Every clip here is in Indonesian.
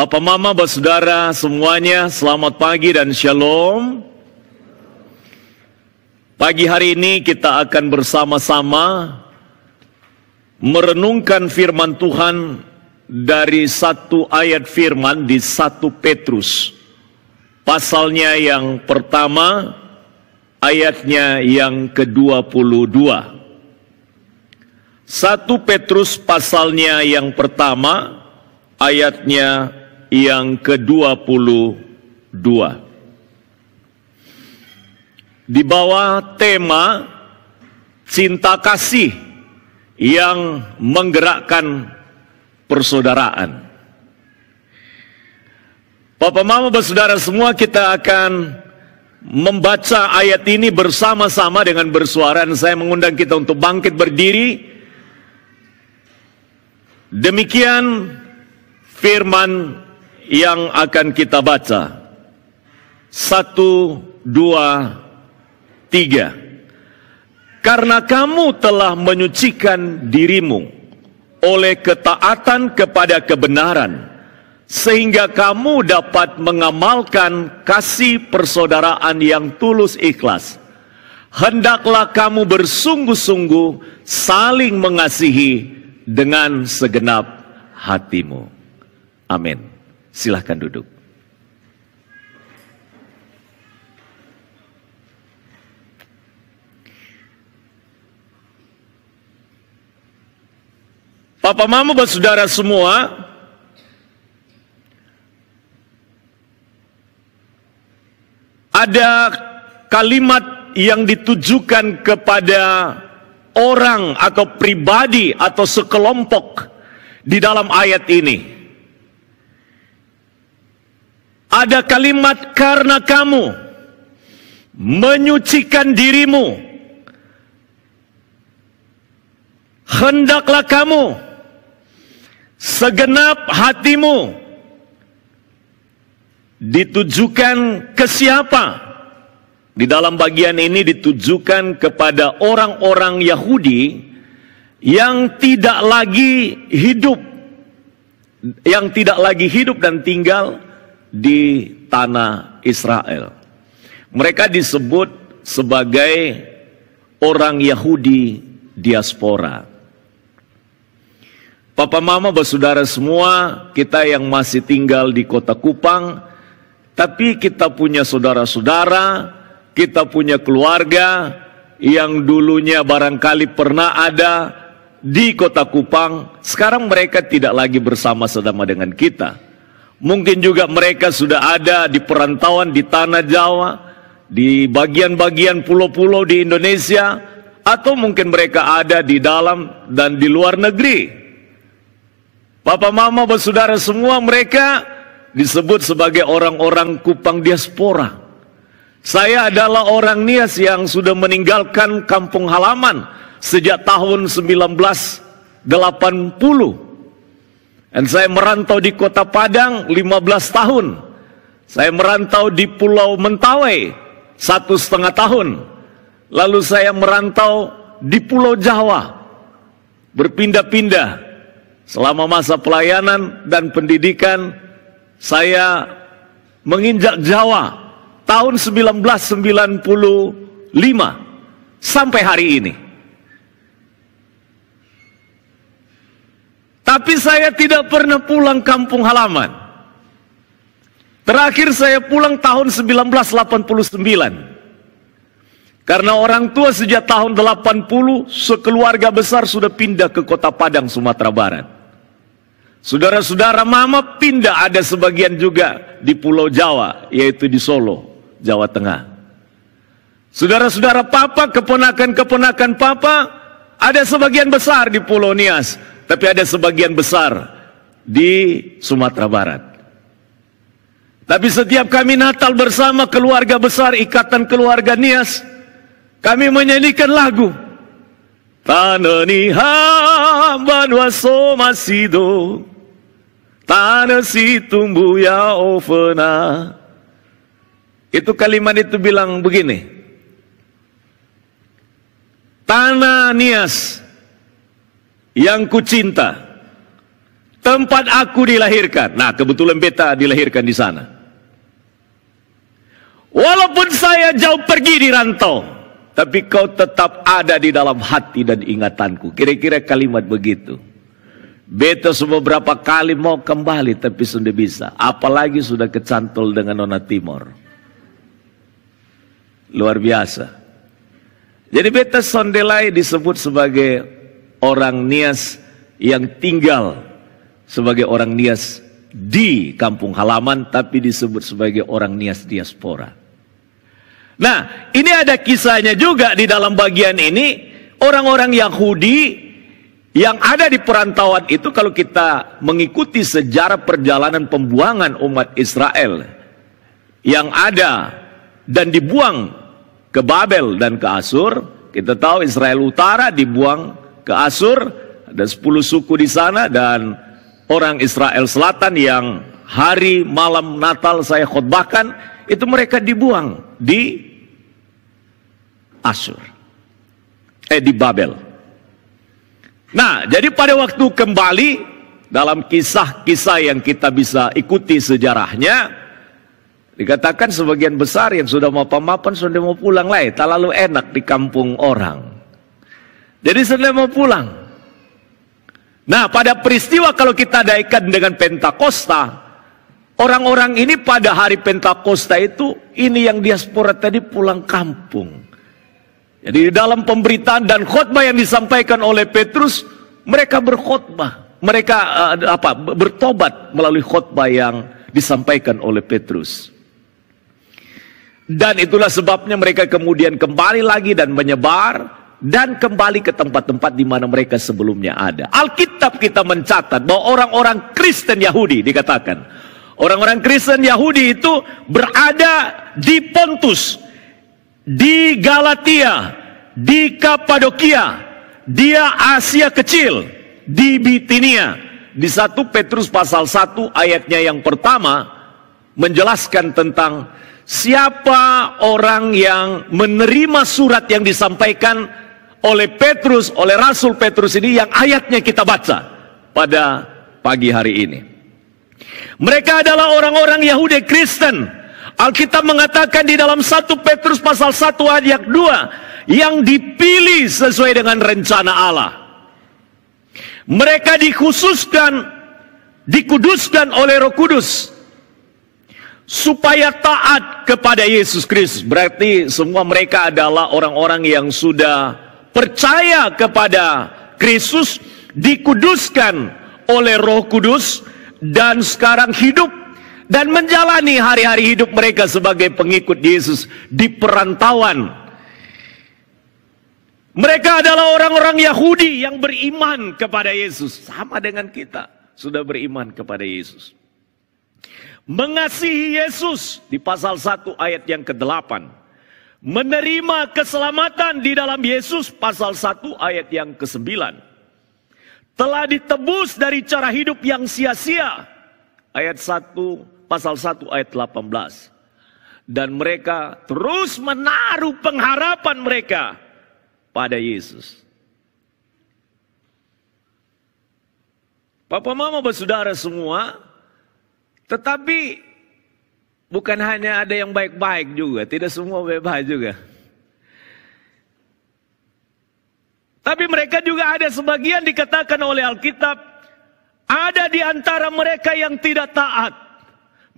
Papa, Mama, Saudara semuanya, selamat pagi dan shalom. Pagi hari ini kita akan bersama-sama merenungkan firman Tuhan dari satu ayat firman di 1 Petrus. Pasalnya yang pertama, ayatnya yang ke-22. 1 Petrus pasalnya yang pertama, ayatnya yang ke-22. Di bawah tema cinta kasih yang menggerakkan persaudaraan. Papa, Mama, Saudara semua, kita akan membaca ayat ini bersama-sama dengan bersuara, dan saya mengundang kita untuk bangkit berdiri. Demikian firman yang akan kita baca. 1, 2, 3. Karena kamu telah menyucikan dirimu oleh ketaatan kepada kebenaran, sehingga kamu dapat mengamalkan kasih persaudaraan yang tulus ikhlas. Hendaklah kamu bersungguh-sungguh saling mengasihi dengan segenap hatimu. Amin. Silahkan duduk. Papa, Mama, Saudara semua, ada kalimat yang ditujukan kepada orang atau pribadi atau sekelompok di dalam ayat ini. Ada kalimat karena kamu menyucikan dirimu, hendaklah kamu segenap hatimu. Ditujukan ke siapa? Di dalam bagian ini ditujukan kepada orang-orang Yahudi yang tidak lagi hidup dan tinggal di tanah Israel. Mereka disebut sebagai orang Yahudi diaspora. Papa, Mama, Saudara semua, kita yang masih tinggal di Kota Kupang, tapi kita punya saudara-saudara, kita punya keluarga yang dulunya barangkali pernah ada di Kota Kupang, sekarang mereka tidak lagi bersama-sama dengan kita. Mungkin juga mereka sudah ada di perantauan di tanah Jawa, di bagian-bagian pulau-pulau di Indonesia, atau mungkin mereka ada di dalam dan di luar negeri. Papa, Mama, Saudara semua, mereka disebut sebagai orang-orang Kupang diaspora. Saya adalah orang Nias yang sudah meninggalkan kampung halaman sejak tahun 1980. Dan saya merantau di Kota Padang 15 tahun. Saya merantau di Pulau Mentawai 1,5 tahun. Lalu saya merantau di Pulau Jawa, berpindah-pindah. Selama masa pelayanan dan pendidikan, saya menginjak Jawa tahun 1995 sampai hari ini. Tapi saya tidak pernah pulang kampung halaman. Terakhir saya pulang tahun 1989. Karena orang tua sejak tahun 80, sekeluarga besar sudah pindah ke Kota Padang, Sumatera Barat. Saudara-saudara Mama pindah, ada sebagian juga di Pulau Jawa, yaitu di Solo, Jawa Tengah. Saudara-saudara Papa, keponakan-keponakan Papa, ada sebagian besar di Pulau Nias. Tapi ada sebagian besar di Sumatera Barat. Tapi setiap kami Natal bersama keluarga besar Ikatan Keluarga Nias, kami menyanyikan lagu Tanani hamba nuaso masido, tanah si tumbuh ya ofena. Itu kalimat itu bilang begini, tanah Nias yang kucinta, tempat aku dilahirkan. Nah, kebetulan beta dilahirkan di sana. Walaupun saya jauh pergi di rantau, tapi kau tetap ada di dalam hati dan ingatanku. Kira-kira kalimat begitu. Beta beberapa kali mau kembali, tapi sudah bisa. Apalagi sudah kecantol dengan Nona Timor. Luar biasa. Jadi beta Sondelai disebut sebagai orang Nias yang tinggal sebagai orang Nias di kampung halaman, tapi disebut sebagai orang Nias diaspora. Nah, ini ada kisahnya juga di dalam bagian ini. Orang-orang Yahudi yang ada di perantauan itu, kalau kita mengikuti sejarah perjalanan pembuangan umat Israel yang ada dan dibuang ke Babel dan ke Asur, kita tahu Israel Utara dibuang ke Asur, ada 10 suku di sana, dan orang Israel Selatan yang hari malam Natal saya khotbahkan, itu mereka dibuang di Asur, di Babel. Nah, jadi pada waktu kembali dalam kisah-kisah yang kita bisa ikuti sejarahnya, dikatakan sebagian besar yang sudah mapan-mapan sudah mau pulang lah, tak lalu enak di kampung orang. Jadi sudah mau pulang. Nah, pada peristiwa kalau kita daikkan dengan Pentakosta, orang-orang ini pada hari Pentakosta itu, ini yang diaspora tadi pulang kampung. Jadi di dalam pemberitaan dan khotbah yang disampaikan oleh Petrus, mereka berkhotbah, mereka bertobat melalui khotbah yang disampaikan oleh Petrus. Dan itulah sebabnya mereka kemudian kembali lagi dan menyebar dan kembali ke tempat-tempat di mana mereka sebelumnya ada. Alkitab kita mencatat bahwa orang-orang Kristen Yahudi, dikatakan orang-orang Kristen Yahudi itu berada di Pontus, di Galatia, di Kapadokia, di Asia Kecil, di Bitinia. Di 1 Petrus pasal 1 ayatnya yang pertama menjelaskan tentang siapa orang yang menerima surat yang disampaikan oleh Petrus, oleh Rasul Petrus ini, yang ayatnya kita baca pada pagi hari ini. Mereka adalah orang-orang Yahudi Kristen. Alkitab mengatakan di dalam 1 Petrus pasal 1 ayat 2, yang dipilih sesuai dengan rencana Allah. Mereka dikhususkan, dikuduskan oleh Roh Kudus supaya taat kepada Yesus Kristus. Berarti semua mereka adalah orang-orang yang sudah percaya kepada Kristus, dikuduskan oleh Roh Kudus, dan sekarang hidup dan menjalani hari-hari hidup mereka sebagai pengikut Yesus di perantauan. Mereka adalah orang-orang Yahudi yang beriman kepada Yesus, sama dengan kita sudah beriman kepada Yesus. Mengasihi Yesus di pasal 1 ayat yang ke-8. Menerima keselamatan di dalam Yesus pasal 1 ayat yang ke-9. Telah ditebus dari cara hidup yang sia-sia ayat 1 pasal 1 ayat 18. Dan mereka terus menaruh pengharapan mereka pada Yesus. Papa mama bersaudara semua, tetapi bukan hanya ada yang baik-baik juga, tidak semua baik-baik juga. Tapi mereka juga ada sebagian, dikatakan oleh Alkitab, ada di antara mereka yang tidak taat,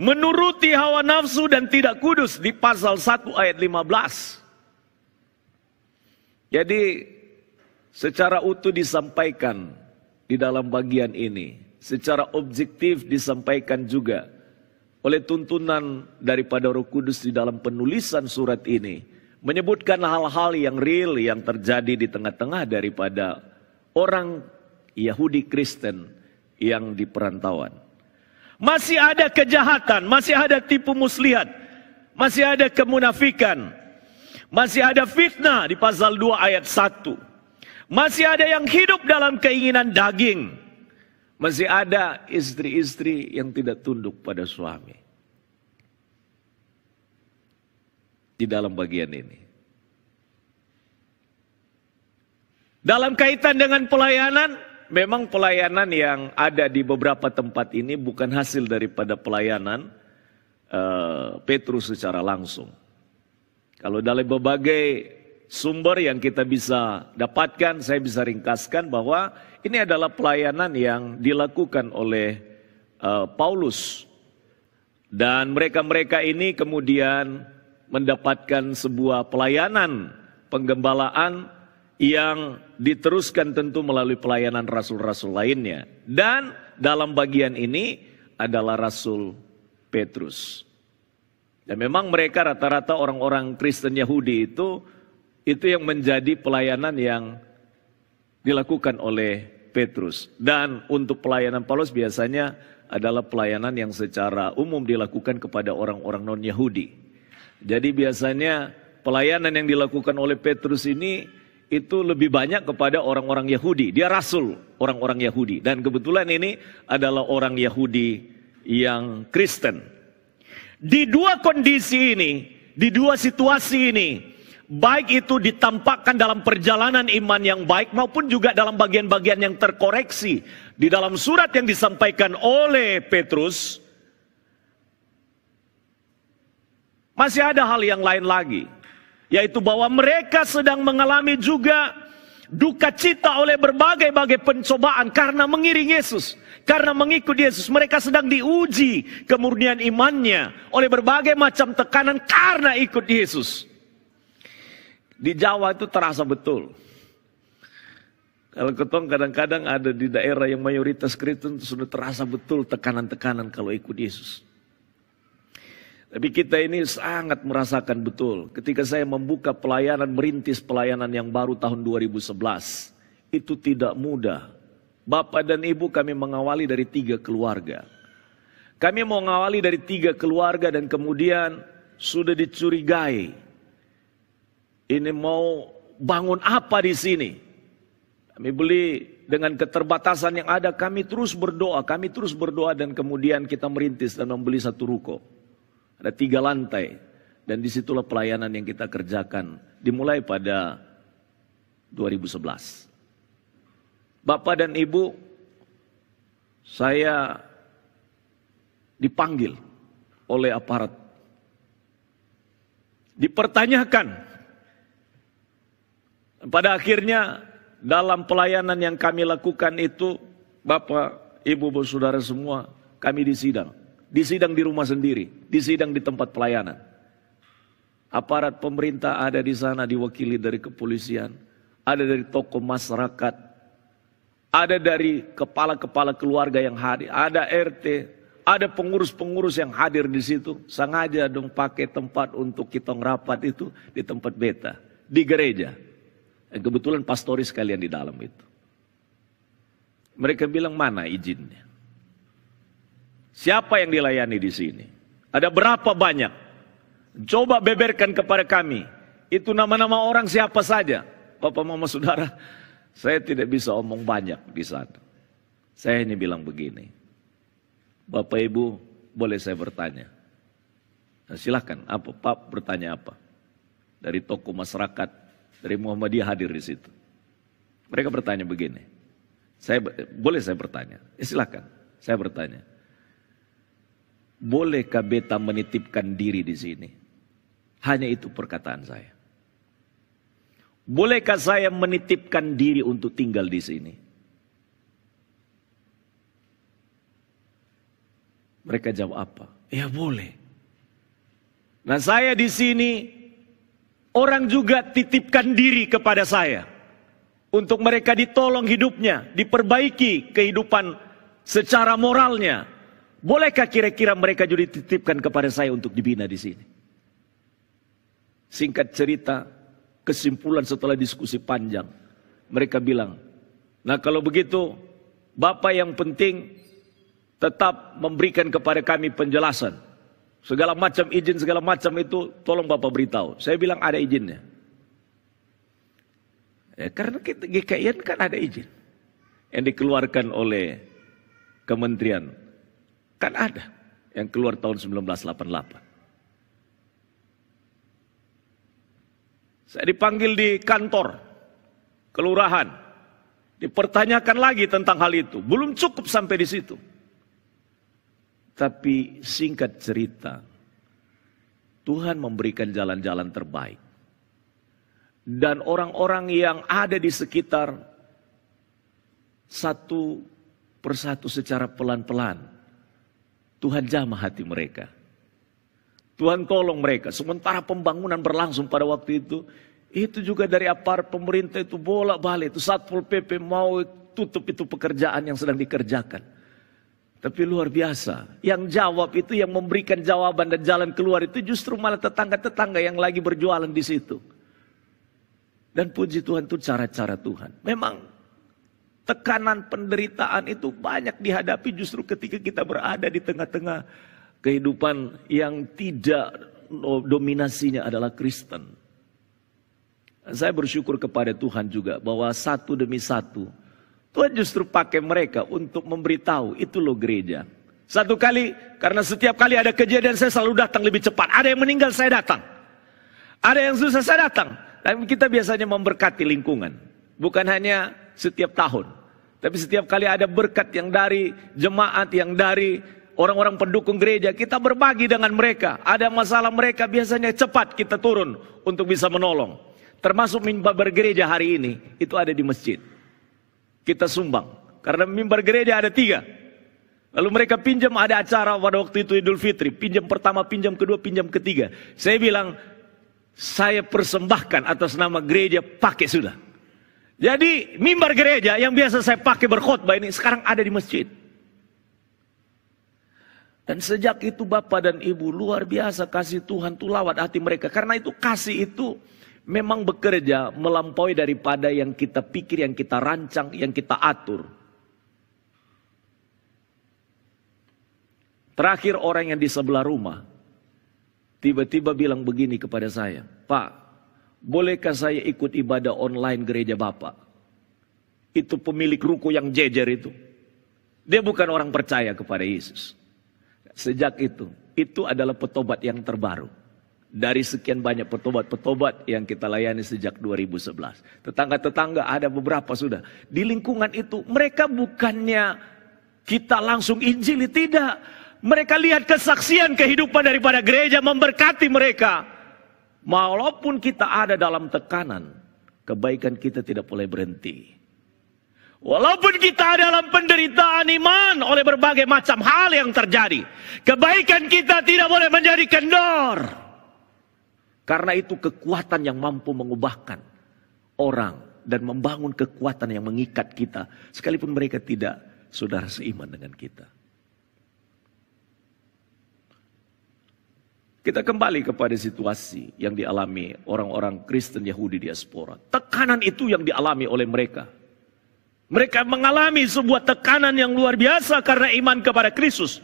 menuruti hawa nafsu dan tidak kudus di pasal 1 ayat 15. Jadi secara utuh disampaikan di dalam bagian ini, secara objektif disampaikan juga oleh tuntunan daripada Roh Kudus di dalam penulisan surat ini, menyebutkan hal-hal yang real yang terjadi di tengah-tengah daripada orang Yahudi Kristen yang di perantauan. Masih ada kejahatan, masih ada tipu muslihat, masih ada kemunafikan, masih ada fitnah di pasal 2 ayat 1. Masih ada yang hidup dalam keinginan daging. Masih ada istri-istri yang tidak tunduk pada suami. Di dalam bagian ini. Dalam kaitan dengan pelayanan, memang pelayanan yang ada di beberapa tempat ini bukan hasil daripada pelayanan Petrus secara langsung. Kalau dari berbagai sumber yang kita bisa dapatkan, saya bisa ringkaskan bahwa ini adalah pelayanan yang dilakukan oleh Paulus. Dan mereka-mereka ini kemudian mendapatkan sebuah pelayanan penggembalaan yang diteruskan tentu melalui pelayanan rasul-rasul lainnya. Dan dalam bagian ini adalah Rasul Petrus. Dan memang mereka rata-rata orang-orang Kristen Yahudi itu yang menjadi pelayanan yang dilakukan oleh Petrus. Dan untuk pelayanan Paulus biasanya adalah pelayanan yang secara umum dilakukan kepada orang-orang non-Yahudi. Jadi biasanya pelayanan yang dilakukan oleh Petrus ini itu lebih banyak kepada orang-orang Yahudi. Dia rasul orang-orang Yahudi. Dan kebetulan ini adalah orang Yahudi yang Kristen. Di dua kondisi ini, di dua situasi ini, baik itu ditampakkan dalam perjalanan iman yang baik maupun juga dalam bagian-bagian yang terkoreksi. Di dalam surat yang disampaikan oleh Petrus, masih ada hal yang lain lagi. Yaitu bahwa mereka sedang mengalami juga duka cita oleh berbagai-bagai pencobaan karena mengiring Yesus. Karena mengikut Yesus, mereka sedang diuji kemurnian imannya oleh berbagai macam tekanan karena ikut Yesus. Di Jawa itu terasa betul. Kalau ketong kadang-kadang ada di daerah yang mayoritas Kristen sudah terasa betul tekanan-tekanan kalau ikut Yesus. Tapi kita ini sangat merasakan betul. Ketika saya membuka pelayanan, merintis pelayanan yang baru tahun 2011. Itu tidak mudah. Bapak dan Ibu kami mengawali dari 3 keluarga. Kami mengawali dari 3 keluarga dan kemudian sudah dicurigai. Ini mau bangun apa di sini? Kami beli dengan keterbatasan yang ada, kami terus berdoa dan kemudian kita merintis dan membeli 1 ruko. Ada 3 lantai dan disitulah pelayanan yang kita kerjakan dimulai pada 2011. Bapak dan Ibu, saya dipanggil oleh aparat. Dipertanyakan. Pada akhirnya dalam pelayanan yang kami lakukan itu, Bapak, Ibu, saudara semua, kami disidang. Disidang di rumah sendiri, disidang di tempat pelayanan. Aparat pemerintah ada di sana diwakili dari kepolisian, ada dari tokoh masyarakat, ada dari kepala-kepala keluarga yang hadir, ada RT, ada pengurus-pengurus yang hadir di situ. Sengaja dong pakai tempat untuk kita ngerapat itu di tempat beta, di gereja. Kebetulan pastoris kalian di dalam itu. Mereka bilang, mana izinnya? Siapa yang dilayani di sini? Ada berapa banyak? Coba beberkan kepada kami. Itu nama-nama orang siapa saja. Bapak, Mama, Saudara, saya tidak bisa omong banyak di sana. Saya hanya bilang begini. Bapak, Ibu, boleh saya bertanya? Nah, silakan, apa Pak bertanya apa? Dari tokoh masyarakat, dari Muhammadiyah hadir di situ. Mereka bertanya begini. Boleh saya bertanya? Silakan, saya bertanya. Bolehkah beta menitipkan diri di sini? Hanya itu perkataan saya. Bolehkah saya menitipkan diri untuk tinggal di sini? Mereka jawab apa? Ya boleh. Nah, saya di sini, orang juga titipkan diri kepada saya. Untuk mereka ditolong hidupnya, diperbaiki kehidupan secara moralnya. Bolehkah kira-kira mereka juga dititipkan kepada saya untuk dibina di sini? Singkat cerita, kesimpulan setelah diskusi panjang, mereka bilang, nah kalau begitu, Bapak yang penting tetap memberikan kepada kami penjelasan. Segala macam izin, segala macam itu tolong Bapak beritahu. Saya bilang ada izinnya. Ya, karena GKIN kan ada izin yang dikeluarkan oleh kementerian. Kan ada yang keluar tahun 1988. Saya dipanggil di kantor kelurahan. Dipertanyakan lagi tentang hal itu. Belum cukup sampai di situ. Tapi singkat cerita, Tuhan memberikan jalan-jalan terbaik. Dan orang-orang yang ada di sekitar satu persatu secara pelan-pelan, Tuhan jamah hati mereka. Tuhan tolong mereka. Sementara pembangunan berlangsung pada waktu itu juga dari aparat pemerintah itu bolak-balik. Itu Satpol PP mau tutup itu pekerjaan yang sedang dikerjakan. Tapi luar biasa. Yang jawab itu, yang memberikan jawaban dan jalan keluar itu justru malah tetangga-tetangga yang lagi berjualan di situ. Dan puji Tuhan, itu cara-cara Tuhan. Memang tekanan penderitaan itu banyak dihadapi justru ketika kita berada di tengah-tengah kehidupan yang tidak dominasinya adalah Kristen. Saya bersyukur kepada Tuhan juga bahwa satu demi satu Tuhan justru pakai mereka untuk memberitahu itu loh gereja. Satu kali, karena setiap kali ada kejadian saya selalu datang lebih cepat. Ada yang meninggal saya datang. Ada yang susah saya datang. Dan kita biasanya memberkati lingkungan. Bukan hanya setiap tahun. Tapi setiap kali ada berkat yang dari jemaat, yang dari orang-orang pendukung gereja, kita berbagi dengan mereka. Ada masalah mereka, biasanya cepat kita turun untuk bisa menolong. Termasuk mimbar gereja hari ini, itu ada di masjid. Kita sumbang. Karena mimbar gereja ada 3. Lalu mereka pinjam, ada acara pada waktu itu Idul Fitri. Pinjam pertama, pinjam kedua, pinjam ketiga. Saya bilang, saya persembahkan atas nama gereja, pakai sudah. Jadi mimbar gereja yang biasa saya pakai berkhotbah ini sekarang ada di masjid. Dan sejak itu Bapak dan Ibu luar biasa kasih Tuhan tuh lawat hati mereka. Karena itu kasih itu memang bekerja melampaui daripada yang kita pikir, yang kita rancang, yang kita atur. Terakhir orang yang di sebelah rumah tiba-tiba bilang begini kepada saya, Pak, bolehkah saya ikut ibadah online gereja Bapak? Itu pemilik ruko yang jejer itu. Dia bukan orang percaya kepada Yesus. Sejak itu adalah petobat yang terbaru. Dari sekian banyak petobat-petobat yang kita layani sejak 2011. Tetangga-tetangga ada beberapa sudah. Di lingkungan itu mereka bukannya kita langsung injili, tidak. Mereka lihat kesaksian kehidupan daripada gereja memberkati mereka. Walaupun kita ada dalam tekanan, kebaikan kita tidak boleh berhenti. Walaupun kita ada dalam penderitaan iman oleh berbagai macam hal yang terjadi, kebaikan kita tidak boleh menjadi kendor. Karena itu kekuatan yang mampu mengubahkan orang dan membangun kekuatan yang mengikat kita, sekalipun mereka tidak saudara seiman dengan kita. Kita kembali kepada situasi yang dialami orang-orang Kristen Yahudi diaspora. Tekanan itu yang dialami oleh mereka. Mereka mengalami sebuah tekanan yang luar biasa karena iman kepada Kristus.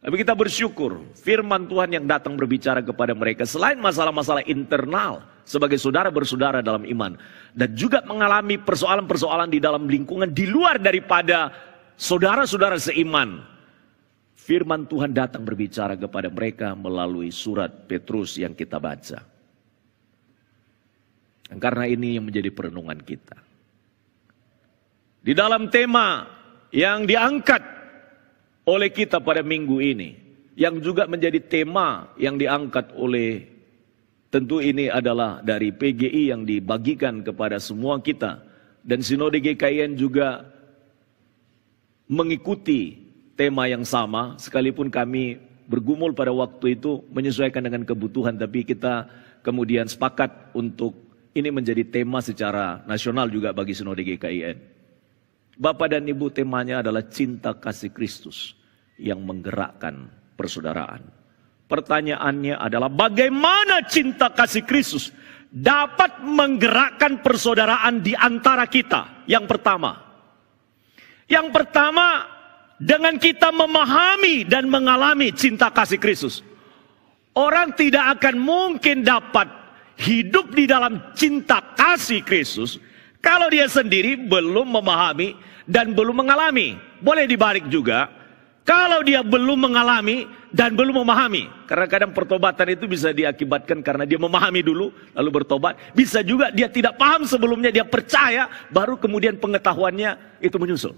Tapi kita bersyukur firman Tuhan yang datang berbicara kepada mereka. Selain masalah-masalah internal sebagai saudara bersaudara dalam iman. Dan juga mengalami persoalan-persoalan di dalam lingkungan di luar daripada saudara-saudara seiman. Firman Tuhan datang berbicara kepada mereka melalui surat Petrus yang kita baca. Dan karena ini yang menjadi perenungan kita. Di dalam tema yang diangkat oleh kita pada minggu ini, yang juga menjadi tema yang diangkat oleh, tentu ini adalah dari PGI yang dibagikan kepada semua kita. Dan Sinode GKIN juga mengikuti tema yang sama, sekalipun kami bergumul pada waktu itu menyesuaikan dengan kebutuhan, tapi kita kemudian sepakat untuk ini menjadi tema secara nasional juga bagi Sinode GKIN. Bapak dan Ibu, temanya adalah cinta kasih Kristus yang menggerakkan persaudaraan. Pertanyaannya adalah bagaimana cinta kasih Kristus dapat menggerakkan persaudaraan di antara kita? Yang pertama, dengan kita memahami dan mengalami cinta kasih Kristus. Orang tidak akan mungkin dapat hidup di dalam cinta kasih Kristus kalau dia sendiri belum memahami dan belum mengalami. Boleh dibalik juga, kalau dia belum mengalami dan belum memahami. Karena kadang pertobatan itu bisa diakibatkan karena dia memahami dulu, lalu bertobat. Bisa juga dia tidak paham sebelumnya, dia percaya, baru kemudian pengetahuannya itu menyusul.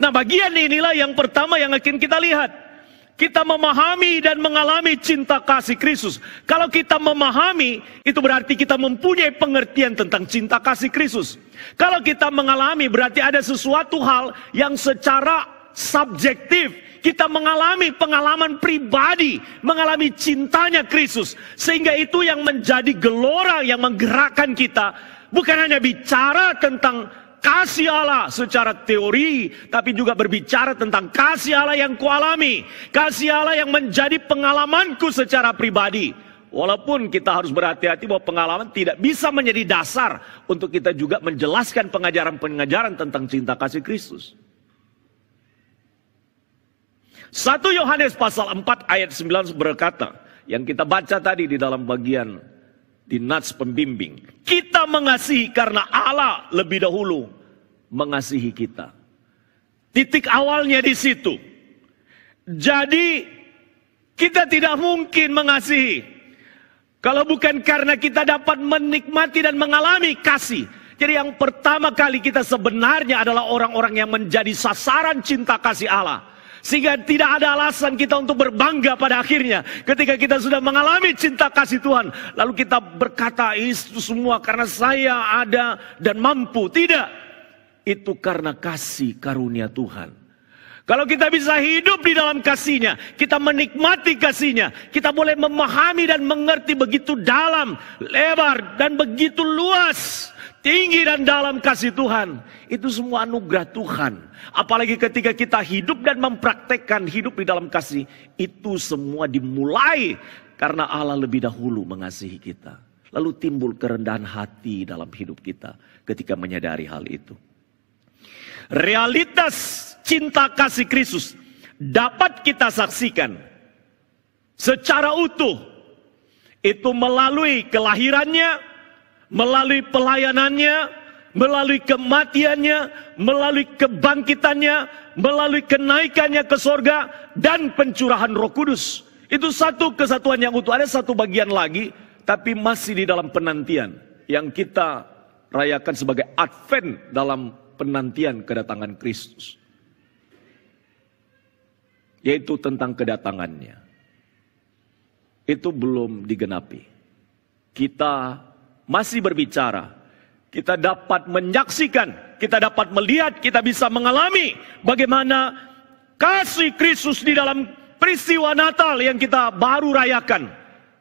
Nah, bagian inilah yang pertama yang akan kita lihat. Kita memahami dan mengalami cinta kasih Kristus. Kalau kita memahami, itu berarti kita mempunyai pengertian tentang cinta kasih Kristus. Kalau kita mengalami, berarti ada sesuatu hal yang secara subjektif. Kita mengalami pengalaman pribadi, mengalami cintanya Kristus. Sehingga itu yang menjadi gelora yang menggerakkan kita. Bukan hanya bicara tentang kasih Allah secara teori, tapi juga berbicara tentang kasih Allah yang kualami. Kasih Allah yang menjadi pengalamanku secara pribadi. Walaupun kita harus berhati-hati bahwa pengalaman tidak bisa menjadi dasar untuk kita juga menjelaskan pengajaran-pengajaran tentang cinta kasih Kristus. 1 Yohanes pasal 4 ayat 9 berkata, yang kita baca tadi di dalam bagian di nats pembimbing. Kita mengasihi karena Allah lebih dahulu mengasihi kita. Titik awalnya di situ. Jadi kita tidak mungkin mengasihi kalau bukan karena kita dapat menikmati dan mengalami kasih. Jadi yang pertama kali kita sebenarnya adalah orang-orang yang menjadi sasaran cinta kasih Allah. Sehingga tidak ada alasan kita untuk berbangga pada akhirnya. Ketika kita sudah mengalami cinta kasih Tuhan. Lalu kita berkata, itu semua karena saya ada dan mampu. Tidak. Itu karena kasih karunia Tuhan. Kalau kita bisa hidup di dalam kasih-Nya, kita menikmati kasih-Nya, kita boleh memahami dan mengerti begitu dalam, lebar, dan begitu luas, tinggi dan dalam kasih Tuhan. Itu semua anugerah Tuhan. Apalagi ketika kita hidup dan mempraktekkan hidup di dalam kasih, itu semua dimulai karena Allah lebih dahulu mengasihi kita. Lalu timbul kerendahan hati dalam hidup kita ketika menyadari hal itu. Realitas cinta kasih Kristus dapat kita saksikan secara utuh. Itu melalui kelahirannya, melalui pelayanannya, melalui kematiannya, melalui kebangkitannya, melalui kenaikannya ke sorga, dan pencurahan Roh Kudus. Itu satu kesatuan yang utuh. Ada satu bagian lagi, tapi masih di dalam penantian, yang kita rayakan sebagai Advent dalam penantian kedatangan Kristus. Yaitu tentang kedatangannya. Itu belum digenapi. Kita masih berbicara. Kita dapat menyaksikan, kita dapat melihat, kita bisa mengalami bagaimana kasih Kristus di dalam peristiwa Natal yang kita baru rayakan.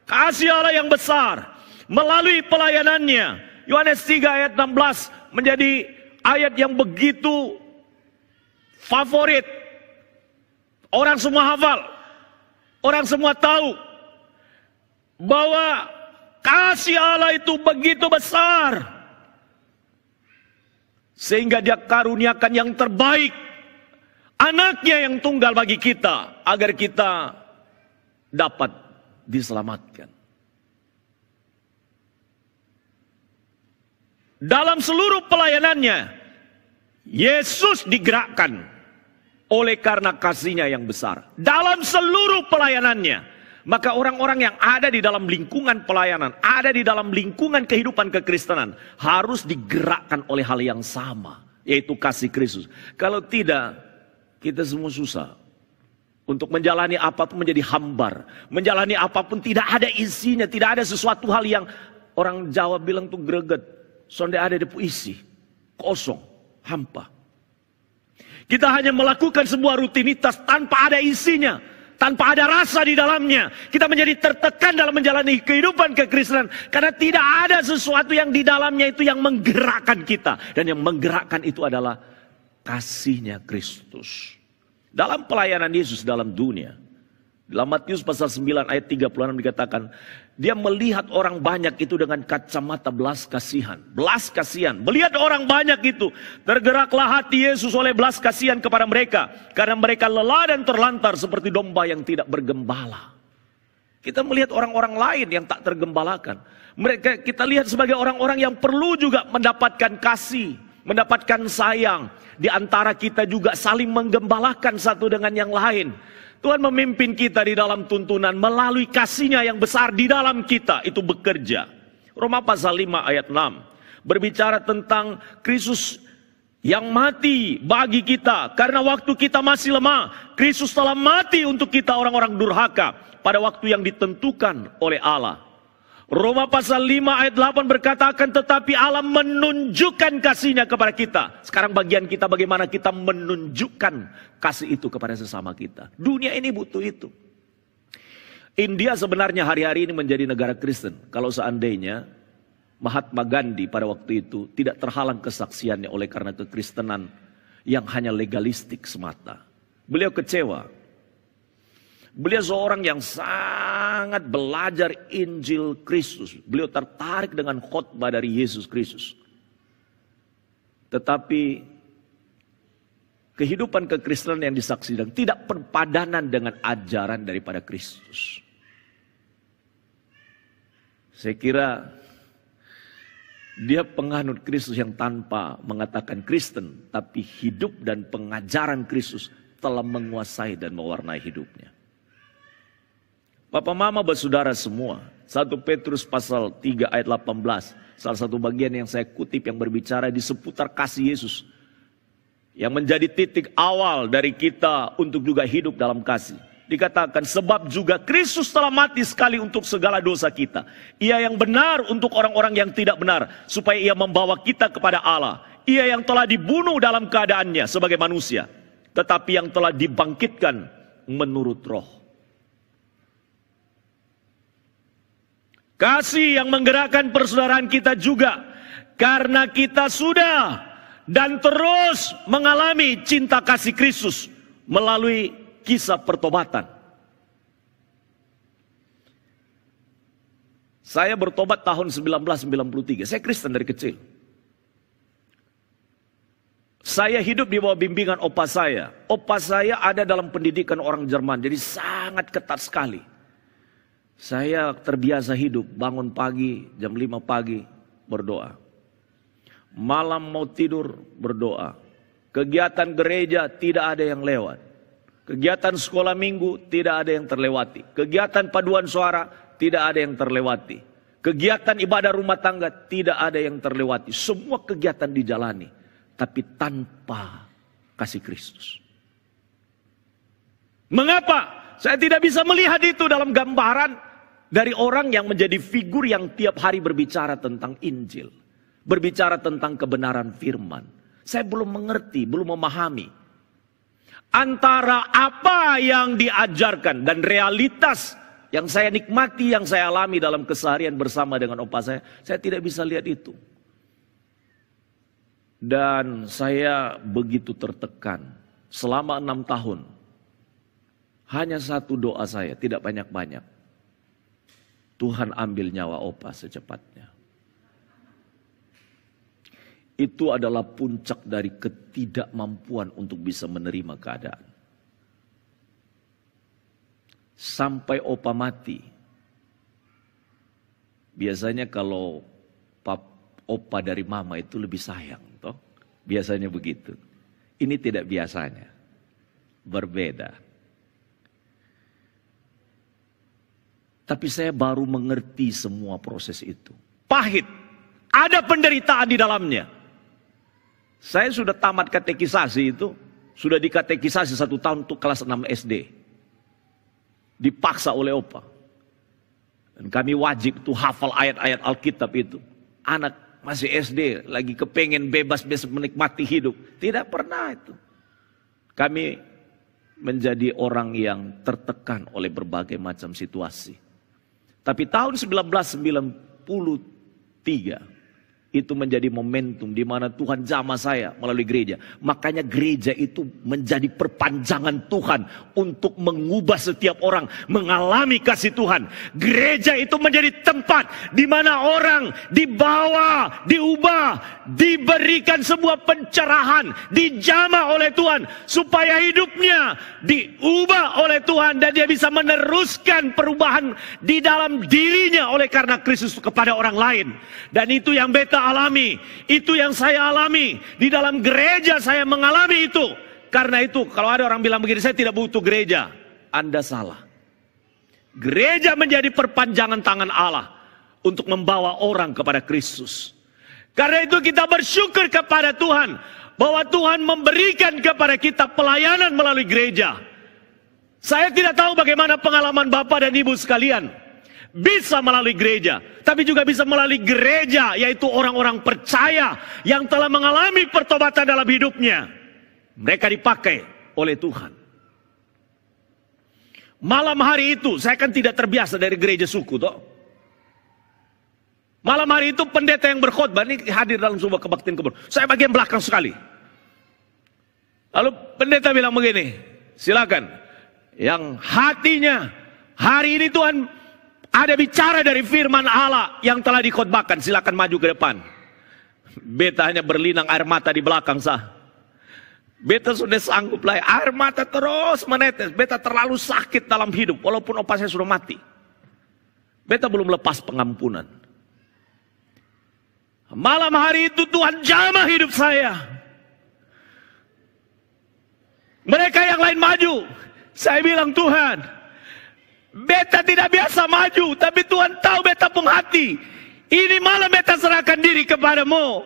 Kasih Allah yang besar melalui pelayanannya. Yohanes 3 ayat 16 menjadi ayat yang begitu favorit. Orang semua hafal, orang semua tahu bahwa kasih Allah itu begitu besar. Sehingga dia karuniakan yang terbaik, anaknya yang tunggal bagi kita, agar kita dapat diselamatkan. Dalam seluruh pelayanannya, Yesus digerakkan oleh karena kasih-Nya yang besar. Dalam seluruh pelayanannya. Maka orang-orang yang ada di dalam lingkungan pelayanan, ada di dalam lingkungan kehidupan kekristenan, harus digerakkan oleh hal yang sama, yaitu kasih Kristus. Kalau tidak, kita semua susah. Untuk menjalani apapun menjadi hambar. Menjalani apapun tidak ada isinya, tidak ada sesuatu hal yang orang Jawa bilang tuh greget. Sonde ada depu isi, kosong, hampa. Kita hanya melakukan sebuah rutinitas tanpa ada isinya. Tanpa ada rasa di dalamnya. Kita menjadi tertekan dalam menjalani kehidupan kekristenan. Karena tidak ada sesuatu yang di dalamnya itu yang menggerakkan kita. Dan yang menggerakkan itu adalah kasih-Nya Kristus. Dalam pelayanan Yesus dalam dunia. Dalam Matius pasal 9 ayat 36 dikatakan. Dia melihat orang banyak itu dengan kacamata belas kasihan. Belas kasihan. Melihat orang banyak itu. Tergeraklah hati Yesus oleh belas kasihan kepada mereka. Karena mereka lelah dan terlantar seperti domba yang tidak bergembala. Kita melihat orang-orang lain yang tak tergembalakan. Kita lihat sebagai orang-orang yang perlu juga mendapatkan kasih. Mendapatkan sayang. Di antara kita juga saling menggembalakan satu dengan yang lain. Tuhan memimpin kita di dalam tuntunan melalui kasih-Nya yang besar di dalam kita itu bekerja. Roma pasal 5 ayat 6 berbicara tentang Kristus yang mati bagi kita. Karena waktu kita masih lemah, Kristus telah mati untuk kita orang-orang durhaka pada waktu yang ditentukan oleh Allah. Roma pasal 5 ayat 8 berkatakan, tetapi Allah menunjukkan kasih-Nya kepada kita. Sekarang bagian kita bagaimana kita menunjukkan kasih itu kepada sesama kita. Dunia ini butuh itu. India sebenarnya hari-hari ini menjadi negara Kristen. Kalau seandainya Mahatma Gandhi pada waktu itu tidak terhalang kesaksiannya oleh karena kekristenan yang hanya legalistik semata. Beliau kecewa. Beliau seorang yang sangat belajar Injil Kristus. Beliau tertarik dengan khotbah dari Yesus Kristus. Tetapi kehidupan kekristenan yang disaksikan tidak berpadanan dengan ajaran daripada Kristus. Saya kira dia penganut Kristus yang tanpa mengatakan Kristen, tapi hidup dan pengajaran Kristus telah menguasai dan mewarnai hidupnya. Bapak mama bersaudara semua, 1 Petrus pasal 3 ayat 18, salah satu bagian yang saya kutip yang berbicara di seputar kasih Yesus, yang menjadi titik awal dari kita untuk juga hidup dalam kasih. Dikatakan, sebab juga Kristus telah mati sekali untuk segala dosa kita. Ia yang benar untuk orang-orang yang tidak benar, supaya ia membawa kita kepada Allah. Ia yang telah dibunuh dalam keadaannya sebagai manusia, tetapi yang telah dibangkitkan menurut roh. Kasih yang menggerakkan persaudaraan kita juga, karena kita sudah dan terus mengalami cinta kasih Kristus melalui kisah pertobatan. Saya bertobat tahun 1993. Saya Kristen dari kecil. Saya hidup di bawah bimbingan opa saya. Opa saya ada dalam pendidikan orang Jerman, jadi sangat ketat sekali. Saya terbiasa hidup, bangun pagi, jam 5 pagi, berdoa. Malam mau tidur, berdoa. Kegiatan gereja tidak ada yang lewat. Kegiatan sekolah minggu tidak ada yang terlewati. Kegiatan paduan suara tidak ada yang terlewati. Kegiatan ibadah rumah tangga tidak ada yang terlewati. Semua kegiatan dijalani, tapi tanpa kasih Kristus. Mengapa? Saya tidak bisa melihat itu dalam gambaran dari orang yang menjadi figur yang tiap hari berbicara tentang Injil. Berbicara tentang kebenaran firman. Saya belum mengerti, belum memahami antara apa yang diajarkan dan realitas yang saya nikmati, yang saya alami dalam keseharian bersama dengan opa saya tidak bisa lihat itu. Dan saya begitu tertekan selama 6 tahun. Hanya satu doa saya, tidak banyak-banyak. Tuhan ambil nyawa opa secepatnya. Itu adalah puncak dari ketidakmampuan untuk bisa menerima keadaan. Sampai opa mati. Biasanya kalau opa dari mama itu lebih sayang, toh? Biasanya begitu. Ini tidak biasanya. Berbeda. Tapi saya baru mengerti semua proses itu. Pahit. Ada penderitaan di dalamnya. Saya sudah tamat katekisasi itu, sudah dikatekisasi 1 tahun untuk kelas 6 SD. Dipaksa oleh opa. Dan kami wajib tuh hafal ayat-ayat Alkitab itu. Anak masih SD, lagi kepengen bebas menikmati hidup. Tidak pernah itu. Kami menjadi orang yang tertekan oleh berbagai macam situasi. Tapi tahun 1993, itu menjadi momentum di mana Tuhan jamah saya melalui gereja. Makanya gereja itu menjadi perpanjangan Tuhan untuk mengubah setiap orang mengalami kasih Tuhan. Gereja itu menjadi tempat di mana orang dibawa, diubah, diberikan sebuah pencerahan, dijamah oleh Tuhan supaya hidupnya diubah oleh Tuhan dan dia bisa meneruskan perubahan di dalam dirinya oleh karena Kristus kepada orang lain. Dan itu yang beta kita alami. Itu yang saya alami. Di dalam gereja saya mengalami itu. Karena itu kalau ada orang bilang begini, saya tidak butuh gereja. Anda salah. Gereja menjadi perpanjangan tangan Allah untuk membawa orang kepada Kristus. Karena itu kita bersyukur kepada Tuhan bahwa Tuhan memberikan kepada kita pelayanan melalui gereja. Saya tidak tahu bagaimana pengalaman Bapak dan Ibu sekalian. Bisa melalui gereja, tapi juga bisa melalui gereja, yaitu orang-orang percaya yang telah mengalami pertobatan dalam hidupnya. Mereka dipakai oleh Tuhan. Malam hari itu, saya kan tidak terbiasa dari gereja suku, toh. Malam hari itu pendeta yang berkhotbah, ini hadir dalam sebuah kebaktian kebun. Saya bagian belakang sekali. Lalu pendeta bilang begini, silakan. Yang hatinya, hari ini Tuhan ada bicara dari firman Allah yang telah dikhotbahkan, silakan maju ke depan. Beta hanya berlinang air mata di belakang sah. Beta sudah sanggup lah, air mata terus menetes. Beta terlalu sakit dalam hidup, walaupun opa saya sudah mati. Beta belum lepas pengampunan. Malam hari itu Tuhan jamah hidup saya. Mereka yang lain maju, saya bilang Tuhan, beta tidak biasa maju, tapi Tuhan tahu beta pun hati. Ini malam beta serahkan diri kepadamu.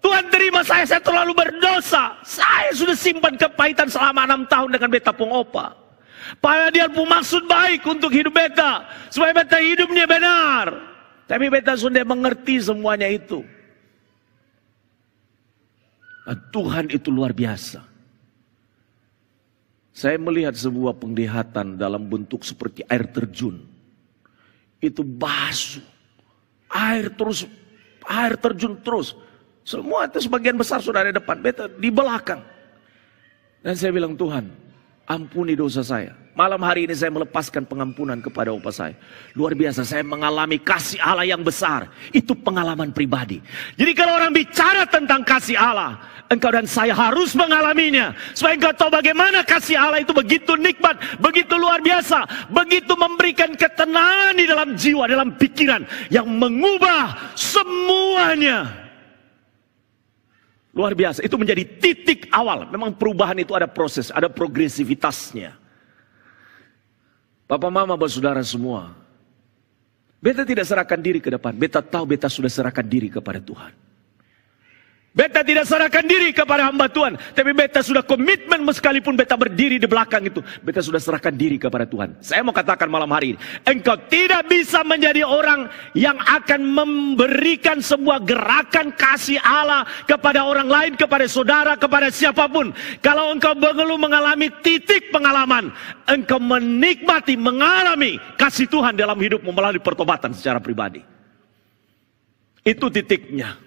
Tuhan terima saya terlalu berdosa. Saya sudah simpan kepahitan selama 6 tahun dengan beta pun opa. Padahal dia pun maksud baik untuk hidup beta, supaya beta hidupnya benar. Tapi beta sudah mengerti semuanya itu. Dan Tuhan itu luar biasa. Saya melihat sebuah penglihatan dalam bentuk seperti air terjun. Itu basuh. Air terjun terus. Semua itu sebagian besar sudah ada di depan. Beta di belakang. Dan saya bilang, Tuhan, ampuni dosa saya. Malam hari ini saya melepaskan pengampunan kepada opa saya. Luar biasa, saya mengalami kasih Allah yang besar. Itu pengalaman pribadi. Jadi kalau orang bicara tentang kasih Allah, engkau dan saya harus mengalaminya. Supaya engkau tahu bagaimana kasih Allah itu begitu nikmat, begitu luar biasa. Begitu memberikan ketenangan di dalam jiwa, dalam pikiran. Yang mengubah semuanya. Luar biasa, itu menjadi titik awal. Memang perubahan itu ada proses, ada progresivitasnya. Bapak, mama, saudara semua. Beta tidak serahkan diri ke depan. Beta tahu beta sudah serahkan diri kepada Tuhan. Beta tidak serahkan diri kepada hamba Tuhan. Tapi beta sudah komitmen sekalipun beta berdiri di belakang itu. Beta sudah serahkan diri kepada Tuhan. Saya mau katakan malam hari ini. Engkau tidak bisa menjadi orang yang akan memberikan sebuah gerakan kasih Allah kepada orang lain, kepada saudara, kepada siapapun. Kalau engkau belum mengalami titik pengalaman. Engkau menikmati, mengalami kasih Tuhan dalam hidupmu melalui pertobatan secara pribadi. Itu titiknya.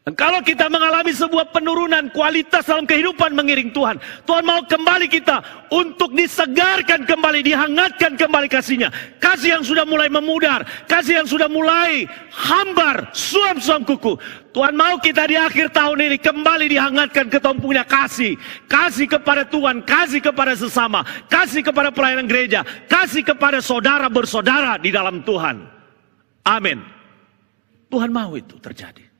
Dan kalau kita mengalami sebuah penurunan kualitas dalam kehidupan mengiring Tuhan, Tuhan mau kembali kita untuk disegarkan kembali, dihangatkan kembali kasih-Nya. Kasih yang sudah mulai memudar, kasih yang sudah mulai hambar, suam-suam kuku. Tuhan mau kita di akhir tahun ini kembali dihangatkan ke tumpunya kasih. Kasih kepada Tuhan, kasih kepada sesama, kasih kepada pelayanan gereja, kasih kepada saudara bersaudara di dalam Tuhan. Amin. Tuhan mau itu terjadi.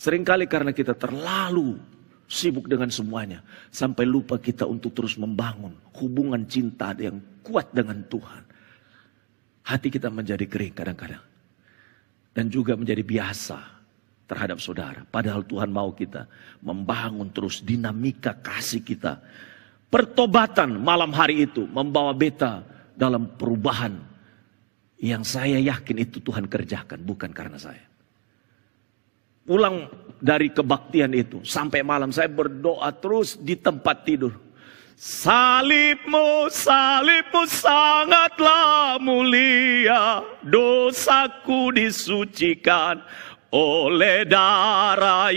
Seringkali karena kita terlalu sibuk dengan semuanya. Sampai lupa kita untuk terus membangun hubungan cinta yang kuat dengan Tuhan. Hati kita menjadi kering kadang-kadang. Dan juga menjadi biasa terhadap saudara. Padahal Tuhan mau kita membangun terus dinamika kasih kita. Pertobatan malam hari itu membawa beta dalam perubahan. Yang saya yakin itu Tuhan kerjakan, bukan karena saya. Pulang dari kebaktian itu sampai malam saya berdoa terus di tempat tidur. Salibmu, salibmu sangatlah mulia, dosaku disucikan oleh darah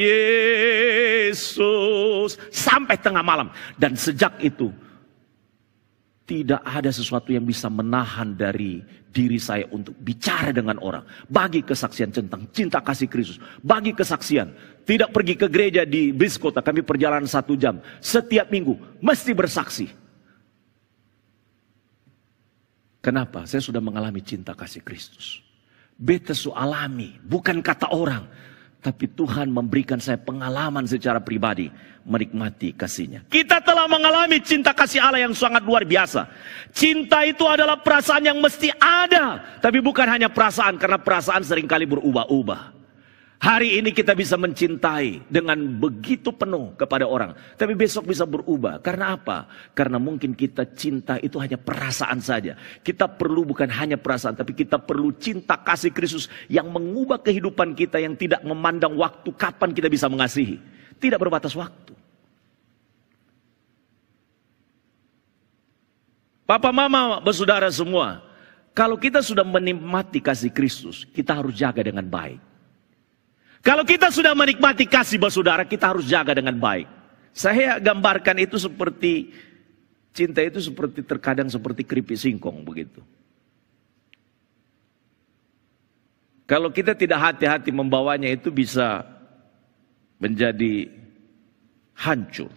Yesus. Sampai tengah malam. Dan sejak itu tidak ada sesuatu yang bisa menahan dari diri saya untuk bicara dengan orang. Bagi kesaksian tentang cinta kasih Kristus. Bagi kesaksian. Tidak pergi ke gereja di bis kota. Kami perjalanan 1 jam. Setiap minggu. Mesti bersaksi. Kenapa? Saya sudah mengalami cinta kasih Kristus. Beta su alami, bukan kata orang. Tapi Tuhan memberikan saya pengalaman secara pribadi menikmati kasih-Nya. Kita telah mengalami cinta kasih Allah yang sangat luar biasa. Cinta itu adalah perasaan yang mesti ada. Tapi bukan hanya perasaan, karena perasaan seringkali berubah-ubah. Hari ini kita bisa mencintai dengan begitu penuh kepada orang. Tapi besok bisa berubah. Karena apa? Karena mungkin kita cinta itu hanya perasaan saja. Kita perlu bukan hanya perasaan, tapi kita perlu cinta kasih Kristus yang mengubah kehidupan kita, yang tidak memandang waktu kapan kita bisa mengasihi. Tidak berbatas waktu. Papa, mama, bersaudara semua. Kalau kita sudah menikmati kasih Kristus, kita harus jaga dengan baik. Kalau kita sudah menikmati kasih bersaudara, kita harus jaga dengan baik. Saya gambarkan itu seperti, cinta itu seperti terkadang seperti keripik singkong begitu. Kalau kita tidak hati-hati membawanya, itu bisa menjadi hancur.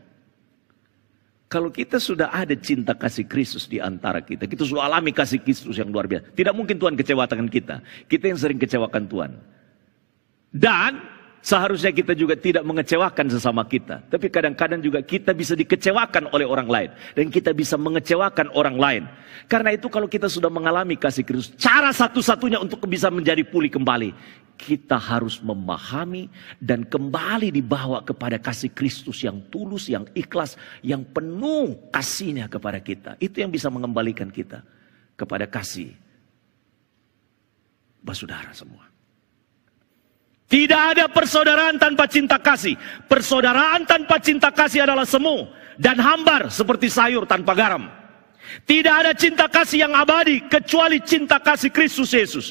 Kalau kita sudah ada cinta kasih Kristus di antara kita, kita sudah alami kasih Kristus yang luar biasa. Tidak mungkin Tuhan kecewakan kita. Kita yang sering kecewakan Tuhan. Dan seharusnya kita juga tidak mengecewakan sesama kita. Tapi kadang-kadang juga kita bisa dikecewakan oleh orang lain. Dan kita bisa mengecewakan orang lain. Karena itu kalau kita sudah mengalami kasih Kristus, cara satu-satunya untuk bisa menjadi pulih kembali, kita harus memahami dan kembali dibawa kepada kasih Kristus yang tulus, yang ikhlas, yang penuh kasih-Nya kepada kita. Itu yang bisa mengembalikan kita kepada kasih bersaudara semua. Tidak ada persaudaraan tanpa cinta kasih. Persaudaraan tanpa cinta kasih adalah semu dan hambar seperti sayur tanpa garam. Tidak ada cinta kasih yang abadi kecuali cinta kasih Kristus Yesus.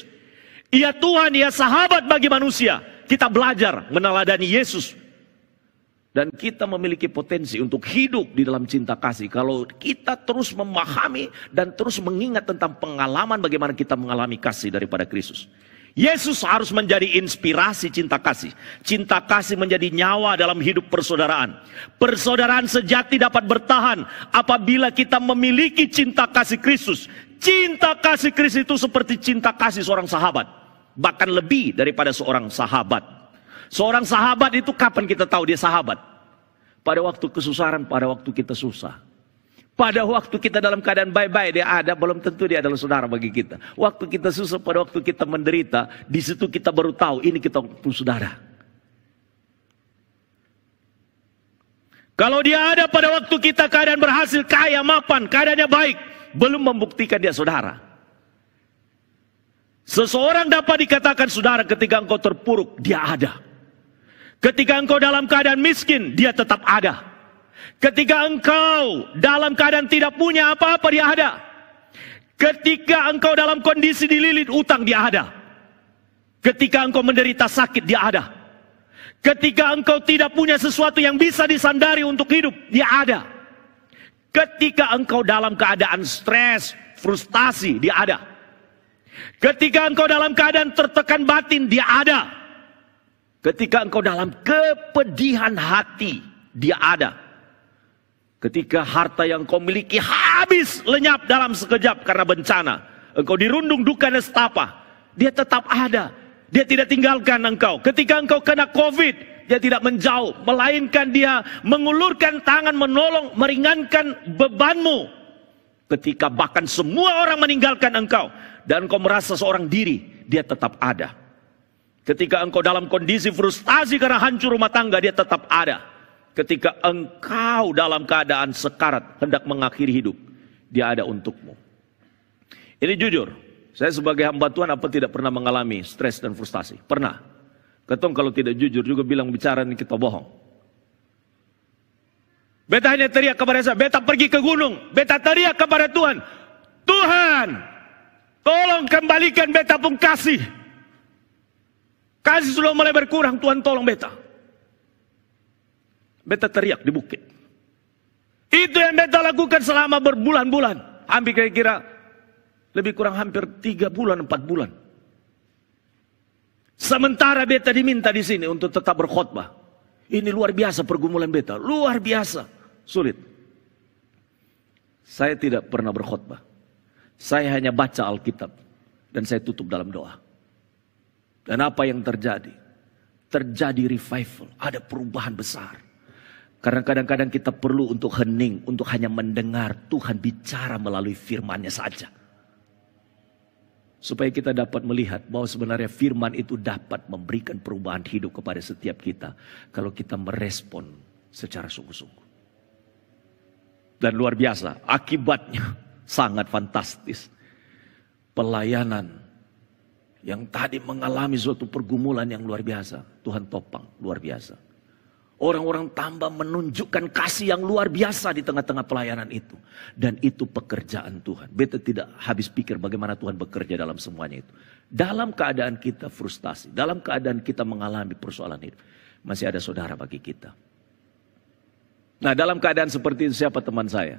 Ia Tuhan, Ia sahabat bagi manusia. Kita belajar meneladani Yesus. Dan kita memiliki potensi untuk hidup di dalam cinta kasih. Kalau kita terus memahami dan terus mengingat tentang pengalaman bagaimana kita mengalami kasih daripada Kristus. Yesus harus menjadi inspirasi cinta kasih. Cinta kasih menjadi nyawa dalam hidup persaudaraan. Persaudaraan sejati dapat bertahan apabila kita memiliki cinta kasih Kristus. Cinta kasih Kristus itu seperti cinta kasih seorang sahabat. Bahkan lebih daripada seorang sahabat. Seorang sahabat itu kapan kita tahu dia sahabat? Pada waktu kesusahan, pada waktu kita susah. Pada waktu kita dalam keadaan baik-baik dia ada, belum tentu dia adalah saudara bagi kita. Waktu kita susah, pada waktu kita menderita, di situ kita baru tahu ini kita saudara. Kalau dia ada pada waktu kita keadaan berhasil, kaya, mapan, keadaannya baik, belum membuktikan dia saudara. Seseorang dapat dikatakan saudara ketika engkau terpuruk, dia ada. Ketika engkau dalam keadaan miskin, dia tetap ada. Ketika engkau dalam keadaan tidak punya apa-apa, dia ada. Ketika engkau dalam kondisi dililit utang, dia ada. Ketika engkau menderita sakit, dia ada. Ketika engkau tidak punya sesuatu yang bisa disandari untuk hidup, dia ada. Ketika engkau dalam keadaan stres, frustasi, dia ada. Ketika engkau dalam keadaan tertekan batin, dia ada. Ketika engkau dalam kepedihan hati, dia ada. Ketika harta yang kau miliki habis lenyap dalam sekejap karena bencana, engkau dirundung duka nestapa, dia tetap ada. Dia tidak tinggalkan engkau. Ketika engkau kena COVID, dia tidak menjauh, melainkan dia mengulurkan tangan menolong, meringankan bebanmu. Ketika bahkan semua orang meninggalkan engkau dan engkau merasa seorang diri, dia tetap ada. Ketika engkau dalam kondisi frustasi karena hancur rumah tangga, dia tetap ada. Ketika engkau dalam keadaan sekarat hendak mengakhiri hidup, dia ada untukmu. Ini jujur, saya sebagai hamba Tuhan apa tidak pernah mengalami stres dan frustasi? Pernah. Ketong kalau tidak jujur juga bilang bicara ini kita bohong. Beta hanya teriak kepada saya, beta pergi ke gunung, beta teriak kepada Tuhan. Tuhan, tolong kembalikan beta pun kasih. Kasih sudah mulai berkurang, Tuhan tolong beta. Beta teriak di bukit. Itu yang beta lakukan selama berbulan-bulan. Hampir kira-kira lebih kurang hampir 3 bulan, 4 bulan. Sementara beta diminta di sini untuk tetap berkhotbah. Ini luar biasa pergumulan beta. Luar biasa. Sulit. Saya tidak pernah berkhotbah. Saya hanya baca Alkitab. Dan saya tutup dalam doa. Dan apa yang terjadi? Terjadi revival, ada perubahan besar. Karena kadang-kadang kita perlu untuk hening, untuk hanya mendengar Tuhan bicara melalui firman-Nya saja. Supaya kita dapat melihat bahwa sebenarnya firman itu dapat memberikan perubahan hidup kepada setiap kita. Kalau kita merespon secara sungguh-sungguh. Dan luar biasa, akibatnya sangat fantastis. Pelayanan yang tadi mengalami suatu pergumulan yang luar biasa, Tuhan topang luar biasa. Orang-orang tambah menunjukkan kasih yang luar biasa di tengah-tengah pelayanan itu. Dan itu pekerjaan Tuhan. Beta tidak habis pikir bagaimana Tuhan bekerja dalam semuanya itu. Dalam keadaan kita frustasi, dalam keadaan kita mengalami persoalan hidup, masih ada saudara bagi kita. Nah, dalam keadaan seperti itu siapa teman saya?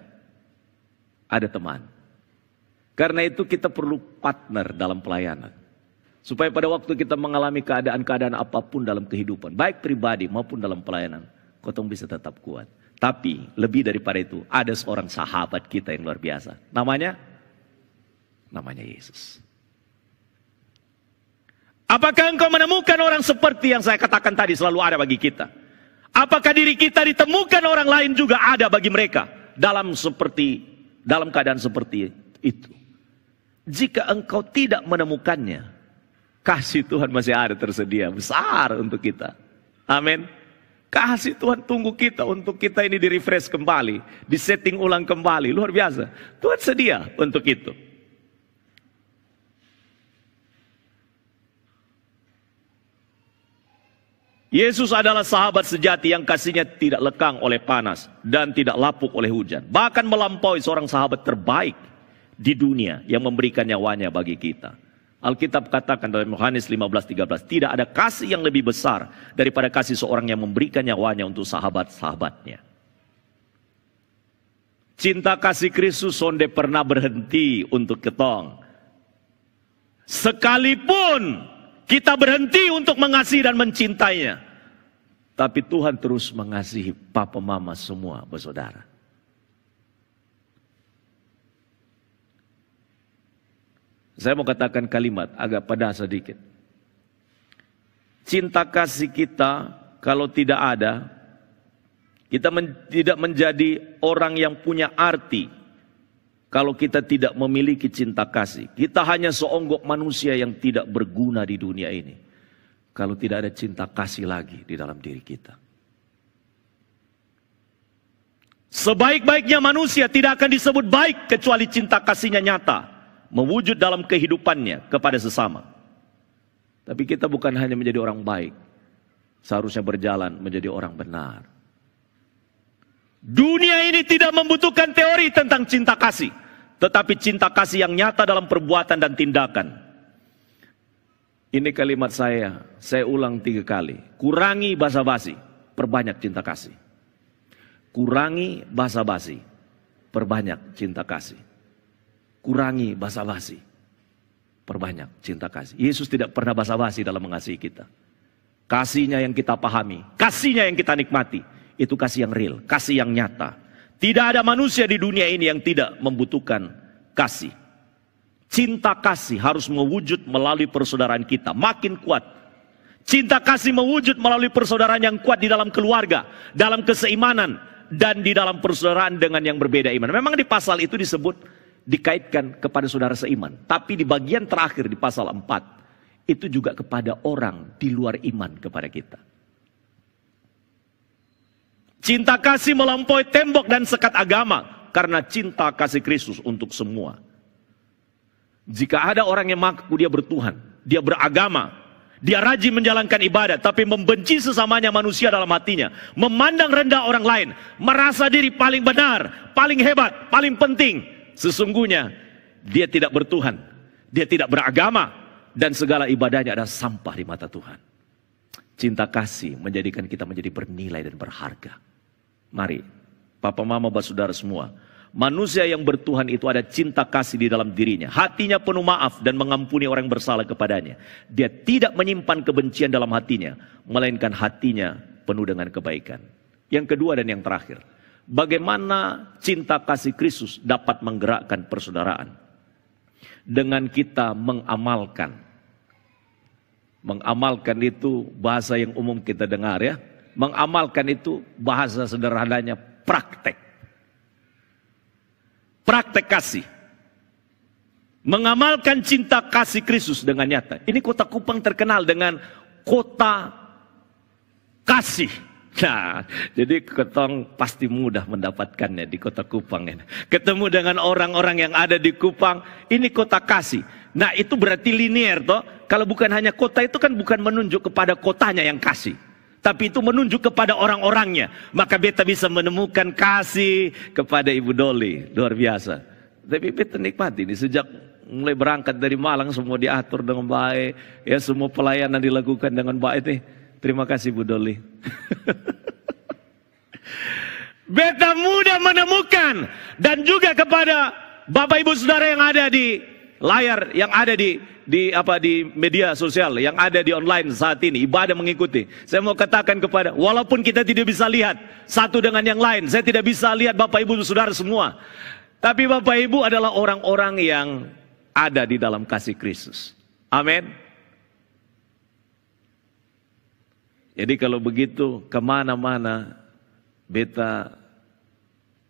Ada teman. Karena itu kita perlu partner dalam pelayanan. Supaya pada waktu kita mengalami keadaan-keadaan apapun dalam kehidupan, baik pribadi maupun dalam pelayanan, kotong bisa tetap kuat. Tapi lebih daripada itu, ada seorang sahabat kita yang luar biasa. Namanya Yesus. Apakah engkau menemukan orang seperti yang saya katakan tadi selalu ada bagi kita? Apakah diri kita ditemukan orang lain juga ada bagi mereka dalam keadaan seperti itu? Jika engkau tidak menemukannya, kasih Tuhan masih ada tersedia besar untuk kita. Amin. Kasih Tuhan tunggu kita untuk kita ini di-refresh kembali, di-setting ulang kembali, luar biasa. Tuhan sedia untuk itu. Yesus adalah sahabat sejati yang kasihnya tidak lekang oleh panas dan tidak lapuk oleh hujan. Bahkan melampaui seorang sahabat terbaik di dunia yang memberikan nyawanya bagi kita. Alkitab katakan dalam Yohanes 15:13, tidak ada kasih yang lebih besar daripada kasih seorang yang memberikan nyawanya untuk sahabat-sahabatnya. Cinta kasih Kristus sonde pernah berhenti untuk ketong. Sekalipun kita berhenti untuk mengasihi dan mencintainya, tapi Tuhan terus mengasihi papa mama semua bersaudara. Saya mau katakan kalimat agak pedas sedikit. Cinta kasih kita kalau tidak ada, kita tidak menjadi orang yang punya arti. Kalau kita tidak memiliki cinta kasih, kita hanya seonggok manusia yang tidak berguna di dunia ini. Kalau tidak ada cinta kasih lagi di dalam diri kita. Sebaik-baiknya manusia tidak akan disebut baik kecuali cinta kasihnya nyata, mewujud dalam kehidupannya kepada sesama. Tapi kita bukan hanya menjadi orang baik, seharusnya berjalan menjadi orang benar. Dunia ini tidak membutuhkan teori tentang cinta kasih, tetapi cinta kasih yang nyata dalam perbuatan dan tindakan. Ini kalimat saya ulang 3 kali. Kurangi basa-basi, perbanyak cinta kasih. Kurangi basa-basi, perbanyak cinta kasih. Kurangi basa-basi, perbanyak cinta kasih. Yesus tidak pernah basa-basi dalam mengasihi kita. Kasihnya yang kita pahami, kasihnya yang kita nikmati. Itu kasih yang real, kasih yang nyata. Tidak ada manusia di dunia ini yang tidak membutuhkan kasih. Cinta kasih harus mewujud melalui persaudaraan kita, makin kuat. Cinta kasih mewujud melalui persaudaraan yang kuat di dalam keluarga, dalam keseimanan, dan di dalam persaudaraan dengan yang berbeda iman. Memang di pasal itu disebut dikaitkan kepada saudara seiman. Tapi di bagian terakhir di pasal 4, itu juga kepada orang di luar iman kepada kita. Cinta kasih melampaui tembok dan sekat agama, karena cinta kasih Kristus untuk semua. Jika ada orang yang mengaku dia bertuhan, dia beragama, dia rajin menjalankan ibadat, tapi membenci sesamanya manusia dalam hatinya, memandang rendah orang lain, merasa diri paling benar, paling hebat, paling penting, sesungguhnya dia tidak bertuhan, dia tidak beragama, dan segala ibadahnya adalah sampah di mata Tuhan. Cinta kasih menjadikan kita menjadi bernilai dan berharga. Mari, papa mama saudara semua, manusia yang bertuhan itu ada cinta kasih di dalam dirinya. Hatinya penuh maaf dan mengampuni orang yang bersalah kepadanya. Dia tidak menyimpan kebencian dalam hatinya, melainkan hatinya penuh dengan kebaikan. Yang kedua dan yang terakhir, bagaimana cinta kasih Kristus dapat menggerakkan persaudaraan? Dengan kita mengamalkan Mengamalkan itu bahasa yang umum kita dengar ya. Mengamalkan itu bahasa sederhananya praktek. Praktek kasih. Mengamalkan cinta kasih Kristus dengan nyata. Ini kota Kupang terkenal dengan kota kasih. Nah, jadi ketong pasti mudah mendapatkannya di kota Kupang ini. Ketemu dengan orang-orang yang ada di Kupang, ini kota kasih. Nah, itu berarti linear toh. Kalau bukan hanya kota itu kan bukan menunjuk kepada kotanya yang kasih. Tapi itu menunjuk kepada orang-orangnya. Maka beta bisa menemukan kasih kepada Ibu Doli. Luar biasa. Tapi beta nikmati ini sejak mulai berangkat dari Malang semua diatur dengan baik. Ya, semua pelayanan dilakukan dengan baik nih. Terima kasih Bu Doli. Beta mudah menemukan. Dan juga kepada Bapak Ibu Saudara yang ada di layar, yang ada di media sosial, yang ada di online saat ini, ibadah mengikuti. Saya mau katakan kepada, walaupun kita tidak bisa lihat satu dengan yang lain, saya tidak bisa lihat Bapak Ibu Saudara semua. Tapi Bapak Ibu adalah orang-orang yang ada di dalam kasih Kristus. Amin. Jadi kalau begitu, kemana-mana beta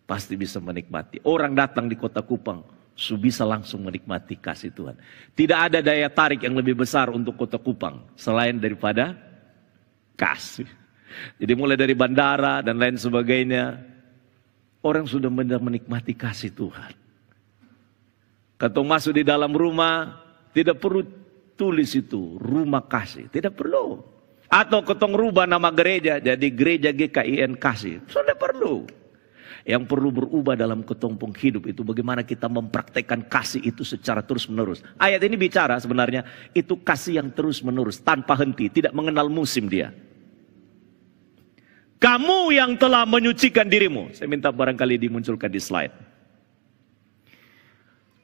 pasti bisa menikmati. Orang datang di kota Kupang, bisa langsung menikmati kasih Tuhan. Tidak ada daya tarik yang lebih besar untuk kota Kupang selain daripada kasih. Jadi mulai dari bandara dan lain sebagainya, orang sudah menikmati kasih Tuhan. Ketong masuk di dalam rumah, tidak perlu tulis itu rumah kasih, tidak perlu. Atau ketong rubah nama gereja jadi gereja GKIN kasih, sudah perlu. Yang perlu berubah dalam ketumpung hidup itu bagaimana kita mempraktekkan kasih itu secara terus menerus. Ayat ini bicara sebenarnya itu kasih yang terus menerus tanpa henti, tidak mengenal musim dia. Kamu yang telah menyucikan dirimu, saya minta barangkali dimunculkan di slide.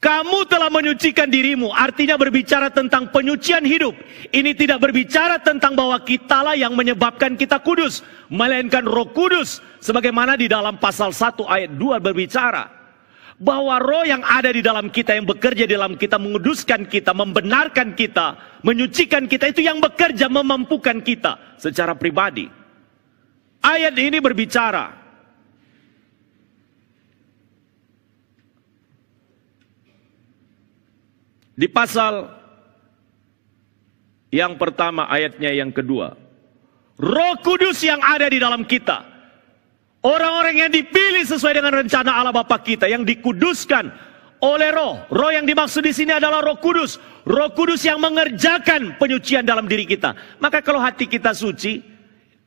Kamu telah menyucikan dirimu, artinya berbicara tentang penyucian hidup. Ini tidak berbicara tentang bahwa kitalah yang menyebabkan kita kudus, melainkan Roh Kudus. Sebagaimana di dalam pasal 1 ayat 2 berbicara bahwa roh yang ada di dalam kita, yang bekerja di dalam kita, menguduskan kita, membenarkan kita, menyucikan kita, itu yang bekerja memampukan kita secara pribadi. Ayat ini berbicara di pasal yang pertama ayatnya yang kedua. Roh Kudus yang ada di dalam kita. Orang-orang yang dipilih sesuai dengan rencana Allah Bapa kita, yang dikuduskan oleh Roh. Roh yang dimaksud di sini adalah Roh Kudus. Roh Kudus yang mengerjakan penyucian dalam diri kita. Maka kalau hati kita suci,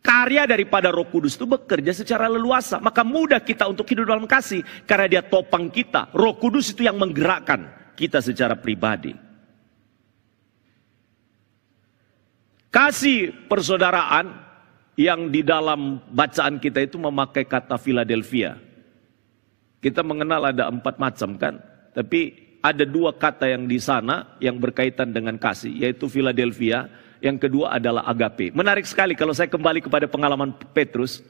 karya daripada Roh Kudus itu bekerja secara leluasa. Maka mudah kita untuk hidup dalam kasih karena dia topang kita. Roh Kudus itu yang menggerakkan kita secara pribadi. Kasih persaudaraan yang di dalam bacaan kita itu memakai kata Philadelphia. Kita mengenal ada 4 macam kan, tapi ada 2 kata yang di sana yang berkaitan dengan kasih, yaitu Philadelphia. Yang kedua adalah agape. Menarik sekali kalau saya kembali kepada pengalaman Petrus.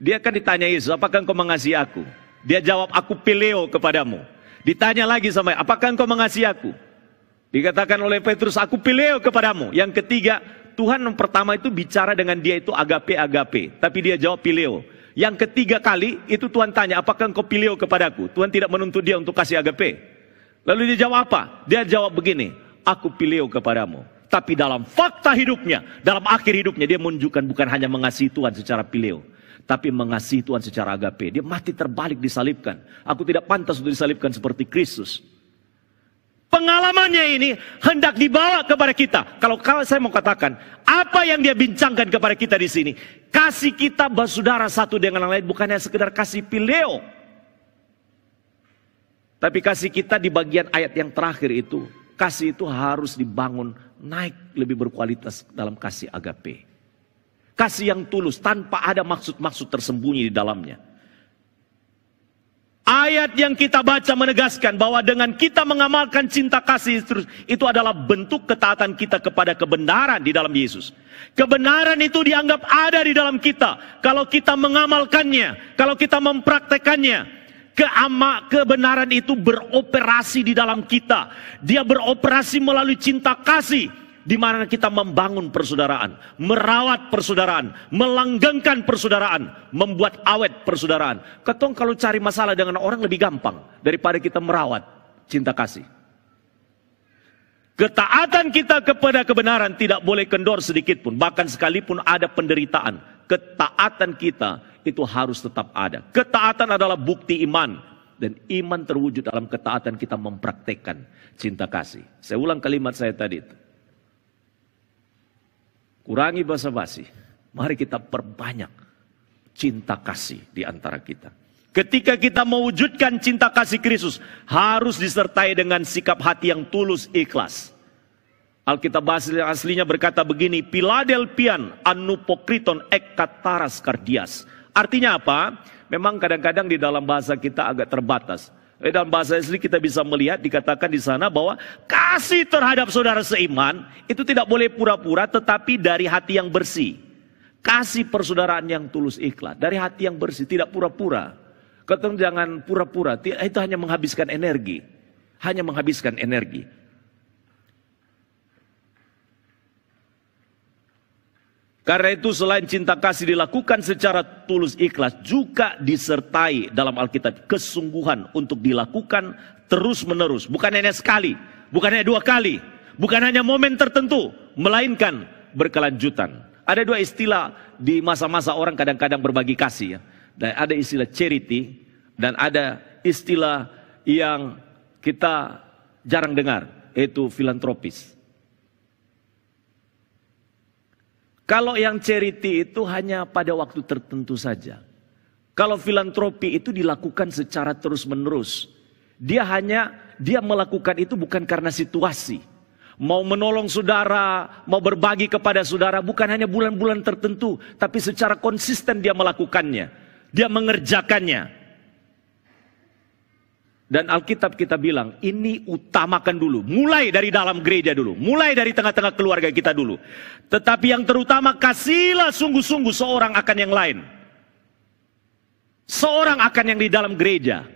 Dia kan ditanya Yesus, apakah engkau mengasihi aku? Dia jawab, aku pileo kepadamu. Ditanya lagi sama, apakah engkau mengasihi aku? Dikatakan oleh Petrus, aku pileo kepadamu. Yang ketiga, Tuhan yang pertama itu bicara dengan dia itu agape. Tapi dia jawab pileo. Yang ketiga kali itu Tuhan tanya, apakah engkau pileo kepadaku? Tuhan tidak menuntut dia untuk kasih agape. Lalu dia jawab apa? Dia jawab begini, aku pileo kepadamu. Tapi dalam fakta hidupnya, dalam akhir hidupnya, dia menunjukkan bukan hanya mengasihi Tuhan secara pileo, tapi mengasihi Tuhan secara agape. Dia mati terbalik disalibkan. Aku tidak pantas untuk disalibkan seperti Kristus. Pengalamannya ini hendak dibawa kepada kita. Kalau saya mau katakan, apa yang dia bincangkan kepada kita di sini, kasih kita bersaudara satu dengan yang lain bukan hanya sekedar kasih pileo, tapi kasih kita di bagian ayat yang terakhir itu, kasih itu harus dibangun naik lebih berkualitas dalam kasih agape. Kasih yang tulus tanpa ada maksud-maksud tersembunyi di dalamnya. Ayat yang kita baca menegaskan bahwa dengan kita mengamalkan cinta kasih itu adalah bentuk ketaatan kita kepada kebenaran di dalam Yesus. Kebenaran itu dianggap ada di dalam kita. Kalau kita mengamalkannya, kalau kita mempraktekannya, kebenaran itu beroperasi di dalam kita. Dia beroperasi melalui cinta kasih. di mana kita membangun persaudaraan, merawat persaudaraan, melanggengkan persaudaraan, membuat awet persaudaraan. Ketong kalau cari masalah dengan orang lebih gampang daripada kita merawat cinta kasih. Ketaatan kita kepada kebenaran tidak boleh kendor sedikit pun, bahkan sekalipun ada penderitaan. Ketaatan kita itu harus tetap ada. Ketaatan adalah bukti iman. Dan iman terwujud dalam ketaatan kita mempraktekkan cinta kasih. Saya ulang kalimat saya tadi itu. Kurangi basa-basi. Mari kita perbanyak cinta kasih di antara kita. Ketika kita mewujudkan cinta kasih Kristus, harus disertai dengan sikap hati yang tulus ikhlas. Alkitab aslinya berkata begini, Philadelphian anupokriton ek kataras kardias. Artinya apa? Memang kadang-kadang di dalam bahasa kita agak terbatas. Dalam bahasa asli kita bisa melihat, dikatakan di sana bahwa kasih terhadap saudara seiman itu tidak boleh pura-pura, tetapi dari hati yang bersih. Kasih persaudaraan yang tulus ikhlas, dari hati yang bersih, tidak pura-pura. Ketemu jangan pura-pura, itu hanya menghabiskan energi. Hanya menghabiskan energi. Karena itu selain cinta kasih dilakukan secara tulus ikhlas, juga disertai dalam Alkitab kesungguhan untuk dilakukan terus menerus. Bukan hanya sekali, bukan hanya 2 kali, bukan hanya momen tertentu, melainkan berkelanjutan. Ada 2 istilah di masa-masa orang kadang-kadang berbagi kasih. Ya. Dan ada istilah charity dan ada istilah yang kita jarang dengar, yaitu filantropis. Kalau yang charity itu hanya pada waktu tertentu saja. Kalau filantropi itu dilakukan secara terus-menerus. Dia melakukan itu bukan karena situasi. Mau menolong saudara, mau berbagi kepada saudara, bukan hanya bulan-bulan tertentu, tapi secara konsisten dia melakukannya. Dia mengerjakannya. Dan Alkitab kita bilang, ini utamakan dulu. Mulai dari dalam gereja dulu. Mulai dari tengah-tengah keluarga kita dulu. Tetapi yang terutama, kasihlah sungguh-sungguh seorang akan yang lain. Seorang akan yang di dalam gereja.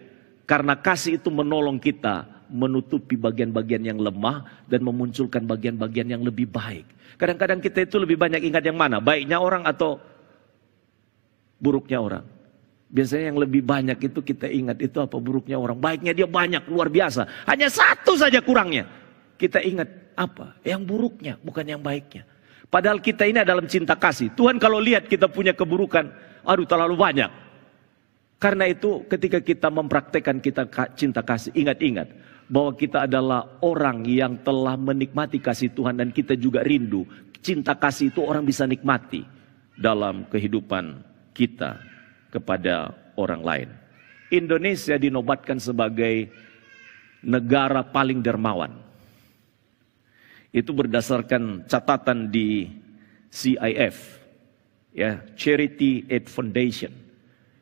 Karena kasih itu menolong kita menutupi bagian-bagian yang lemah dan memunculkan bagian-bagian yang lebih baik. Kadang-kadang kita itu lebih banyak ingat yang mana? Baiknya orang atau buruknya orang? Biasanya yang lebih banyak itu kita ingat itu apa? Buruknya orang. Baiknya dia banyak, luar biasa. Hanya satu saja kurangnya. Kita ingat apa? Yang buruknya, bukan yang baiknya. Padahal kita ini dalam cinta kasih. Tuhan kalau lihat kita punya keburukan, aduh terlalu banyak. Karena itu ketika kita mempraktekkan kita cinta kasih, ingat-ingat bahwa kita adalah orang yang telah menikmati kasih Tuhan. Dan kita juga rindu, cinta kasih itu orang bisa nikmati dalam kehidupan kita kepada orang lain. Indonesia dinobatkan sebagai negara paling dermawan. Itu berdasarkan catatan di CIF, ya, Charity Aid Foundation.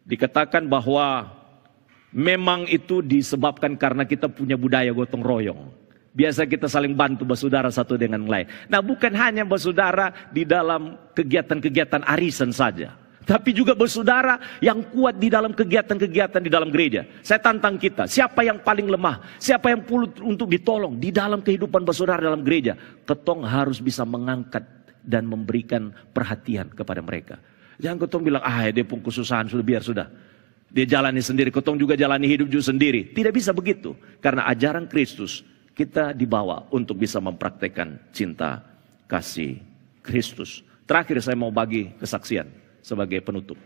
Dikatakan bahwa memang itu disebabkan karena kita punya budaya gotong royong. Biasa kita saling bantu bersaudara satu dengan lain. Nah, bukan hanya bersaudara di dalam kegiatan-kegiatan arisan saja, tapi juga bersaudara yang kuat di dalam kegiatan-kegiatan di dalam gereja. Saya tantang kita, siapa yang paling lemah, siapa yang perlu untuk ditolong di dalam kehidupan bersaudara dalam gereja, ketong harus bisa mengangkat dan memberikan perhatian kepada mereka. Jangan ketong bilang, dia pun kesusahan, sudah. Dia jalani sendiri, ketong juga jalani hidup juga sendiri. Tidak bisa begitu, karena ajaran Kristus kita dibawa untuk bisa mempraktekkan cinta kasih Kristus. Terakhir saya mau bagi kesaksian sebagai penutup.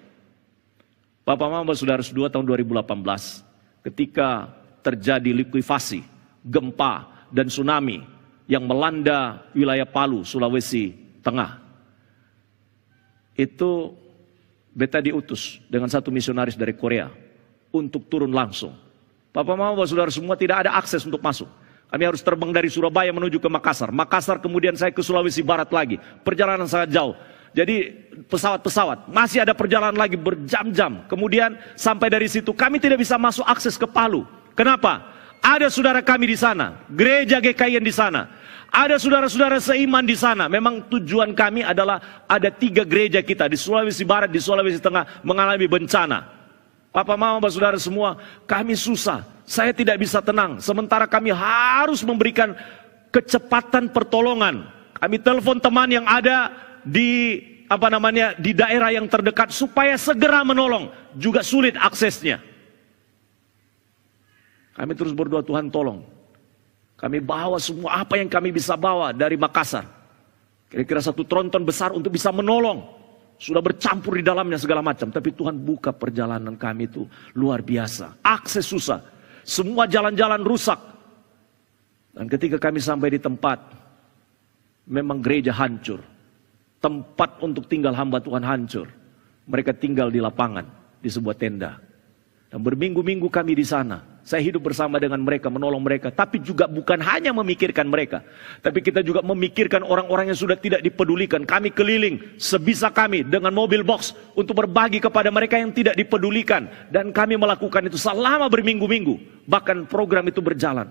Bapak Mama Saudara 2 tahun 2018 ketika terjadi likuifasi, gempa dan tsunami yang melanda wilayah Palu, Sulawesi Tengah. Itu beta diutus dengan satu misionaris dari Korea untuk turun langsung. Bapak Mama Saudara semua tidak ada akses untuk masuk. Kami harus terbang dari Surabaya menuju ke Makassar. Makassar kemudian saya ke Sulawesi Barat lagi. Perjalanan sangat jauh. Jadi pesawat-pesawat, masih ada perjalanan lagi berjam-jam. Kemudian sampai dari situ kami tidak bisa masuk akses ke Palu. Kenapa? Ada saudara kami di sana, gereja GKI di sana. Ada saudara-saudara seiman di sana. Memang tujuan kami adalah ada 3 gereja kita di Sulawesi Barat, di Sulawesi Tengah mengalami bencana. Papa Mama Saudara semua, kami susah. Saya tidak bisa tenang. Sementara kami harus memberikan kecepatan pertolongan Kami telepon teman yang ada di di daerah yang terdekat supaya segera menolong, juga sulit aksesnya. Kami terus berdoa, Tuhan tolong. Kami bawa semua apa yang kami bisa bawa dari Makassar. Kira-kira 1 tronton besar untuk bisa menolong. Sudah bercampur di dalamnya segala macam. Tapi Tuhan buka perjalanan kami itu luar biasa. Akses susah. Semua jalan-jalan rusak. Dan ketika kami sampai di tempat, memang gereja hancur. Tempat untuk tinggal hamba Tuhan hancur. Mereka tinggal di lapangan, di sebuah tenda. Dan berminggu-minggu kami di sana. Saya hidup bersama dengan mereka, menolong mereka. Tapi juga bukan hanya memikirkan mereka. Tapi kita juga memikirkan orang-orang yang sudah tidak dipedulikan. Kami keliling sebisa kami dengan mobil box untuk berbagi kepada mereka yang tidak dipedulikan. Dan kami melakukan itu selama berminggu-minggu. Bahkan program itu berjalan.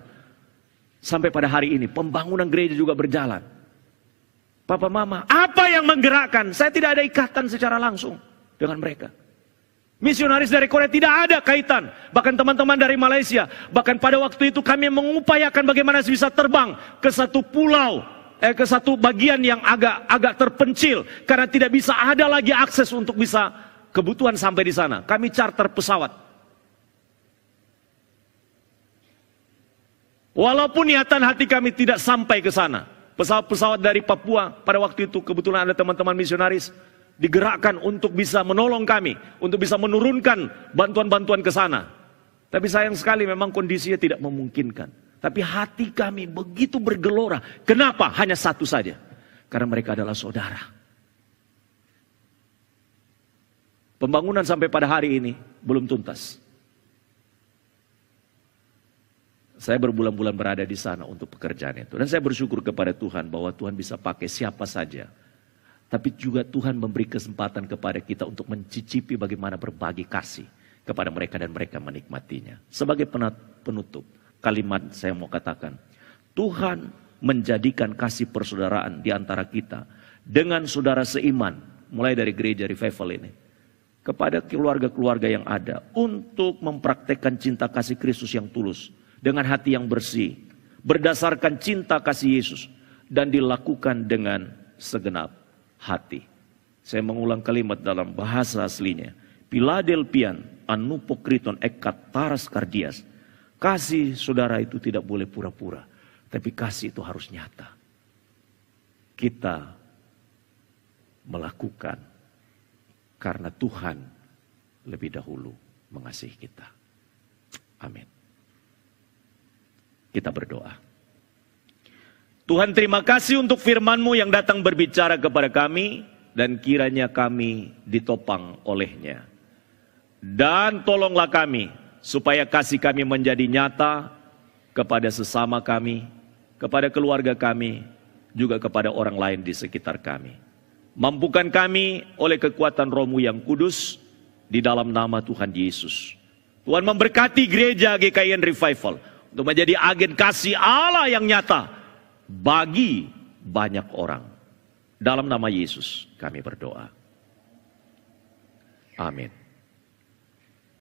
Sampai pada hari ini, pembangunan gereja juga berjalan. Papa mama, apa yang menggerakkan? Saya tidak ada ikatan secara langsung dengan mereka. Misionaris dari Korea tidak ada kaitan. Bahkan teman-teman dari Malaysia. Bahkan pada waktu itu kami mengupayakan bagaimana bisa terbang ke satu pulau. Ke satu bagian yang agak terpencil. Karena tidak bisa ada lagi akses untuk bisa kebutuhan sampai di sana. Kami charter pesawat. Walaupun niatan hati kami tidak sampai ke sana. Pesawat-pesawat dari Papua pada waktu itu kebetulan ada teman-teman misionaris digerakkan untuk bisa menolong kami, untuk bisa menurunkan bantuan-bantuan ke sana. Tapi sayang sekali memang kondisinya tidak memungkinkan. Tapi hati kami begitu bergelora. Kenapa? Hanya satu saja. Karena mereka adalah saudara. Pembangunan sampai pada hari ini belum tuntas. Saya berbulan-bulan berada di sana untuk pekerjaan itu. Dan saya bersyukur kepada Tuhan bahwa Tuhan bisa pakai siapa saja. Tapi juga Tuhan memberi kesempatan kepada kita untuk mencicipi bagaimana berbagi kasih kepada mereka dan mereka menikmatinya. Sebagai penutup, kalimat saya mau katakan. Tuhan menjadikan kasih persaudaraan di antara kita dengan saudara seiman. Mulai dari gereja revival ini. Kepada keluarga-keluarga yang ada. Untuk mempraktekkan cinta kasih Kristus yang tulus. Dengan hati yang bersih, berdasarkan cinta kasih Yesus, dan dilakukan dengan segenap hati. Saya mengulang kalimat dalam bahasa aslinya. Philadelphian anupokriton ekataras kardias. Kasih saudara itu tidak boleh pura-pura, tapi kasih itu harus nyata. Kita melakukan karena Tuhan lebih dahulu mengasihi kita. Amin. Kita berdoa. Tuhan, terima kasih untuk firman-Mu yang datang berbicara kepada kami, dan kiranya kami ditopang olehnya. Dan tolonglah kami supaya kasih kami menjadi nyata kepada sesama kami, kepada keluarga kami, juga kepada orang lain di sekitar kami. Mampukan kami oleh kekuatan Roh-Mu yang kudus di dalam nama Tuhan Yesus. Tuhan memberkati gereja GKIN Revival untuk menjadi agen kasih Allah yang nyata bagi banyak orang. Dalam nama Yesus kami berdoa. Amin.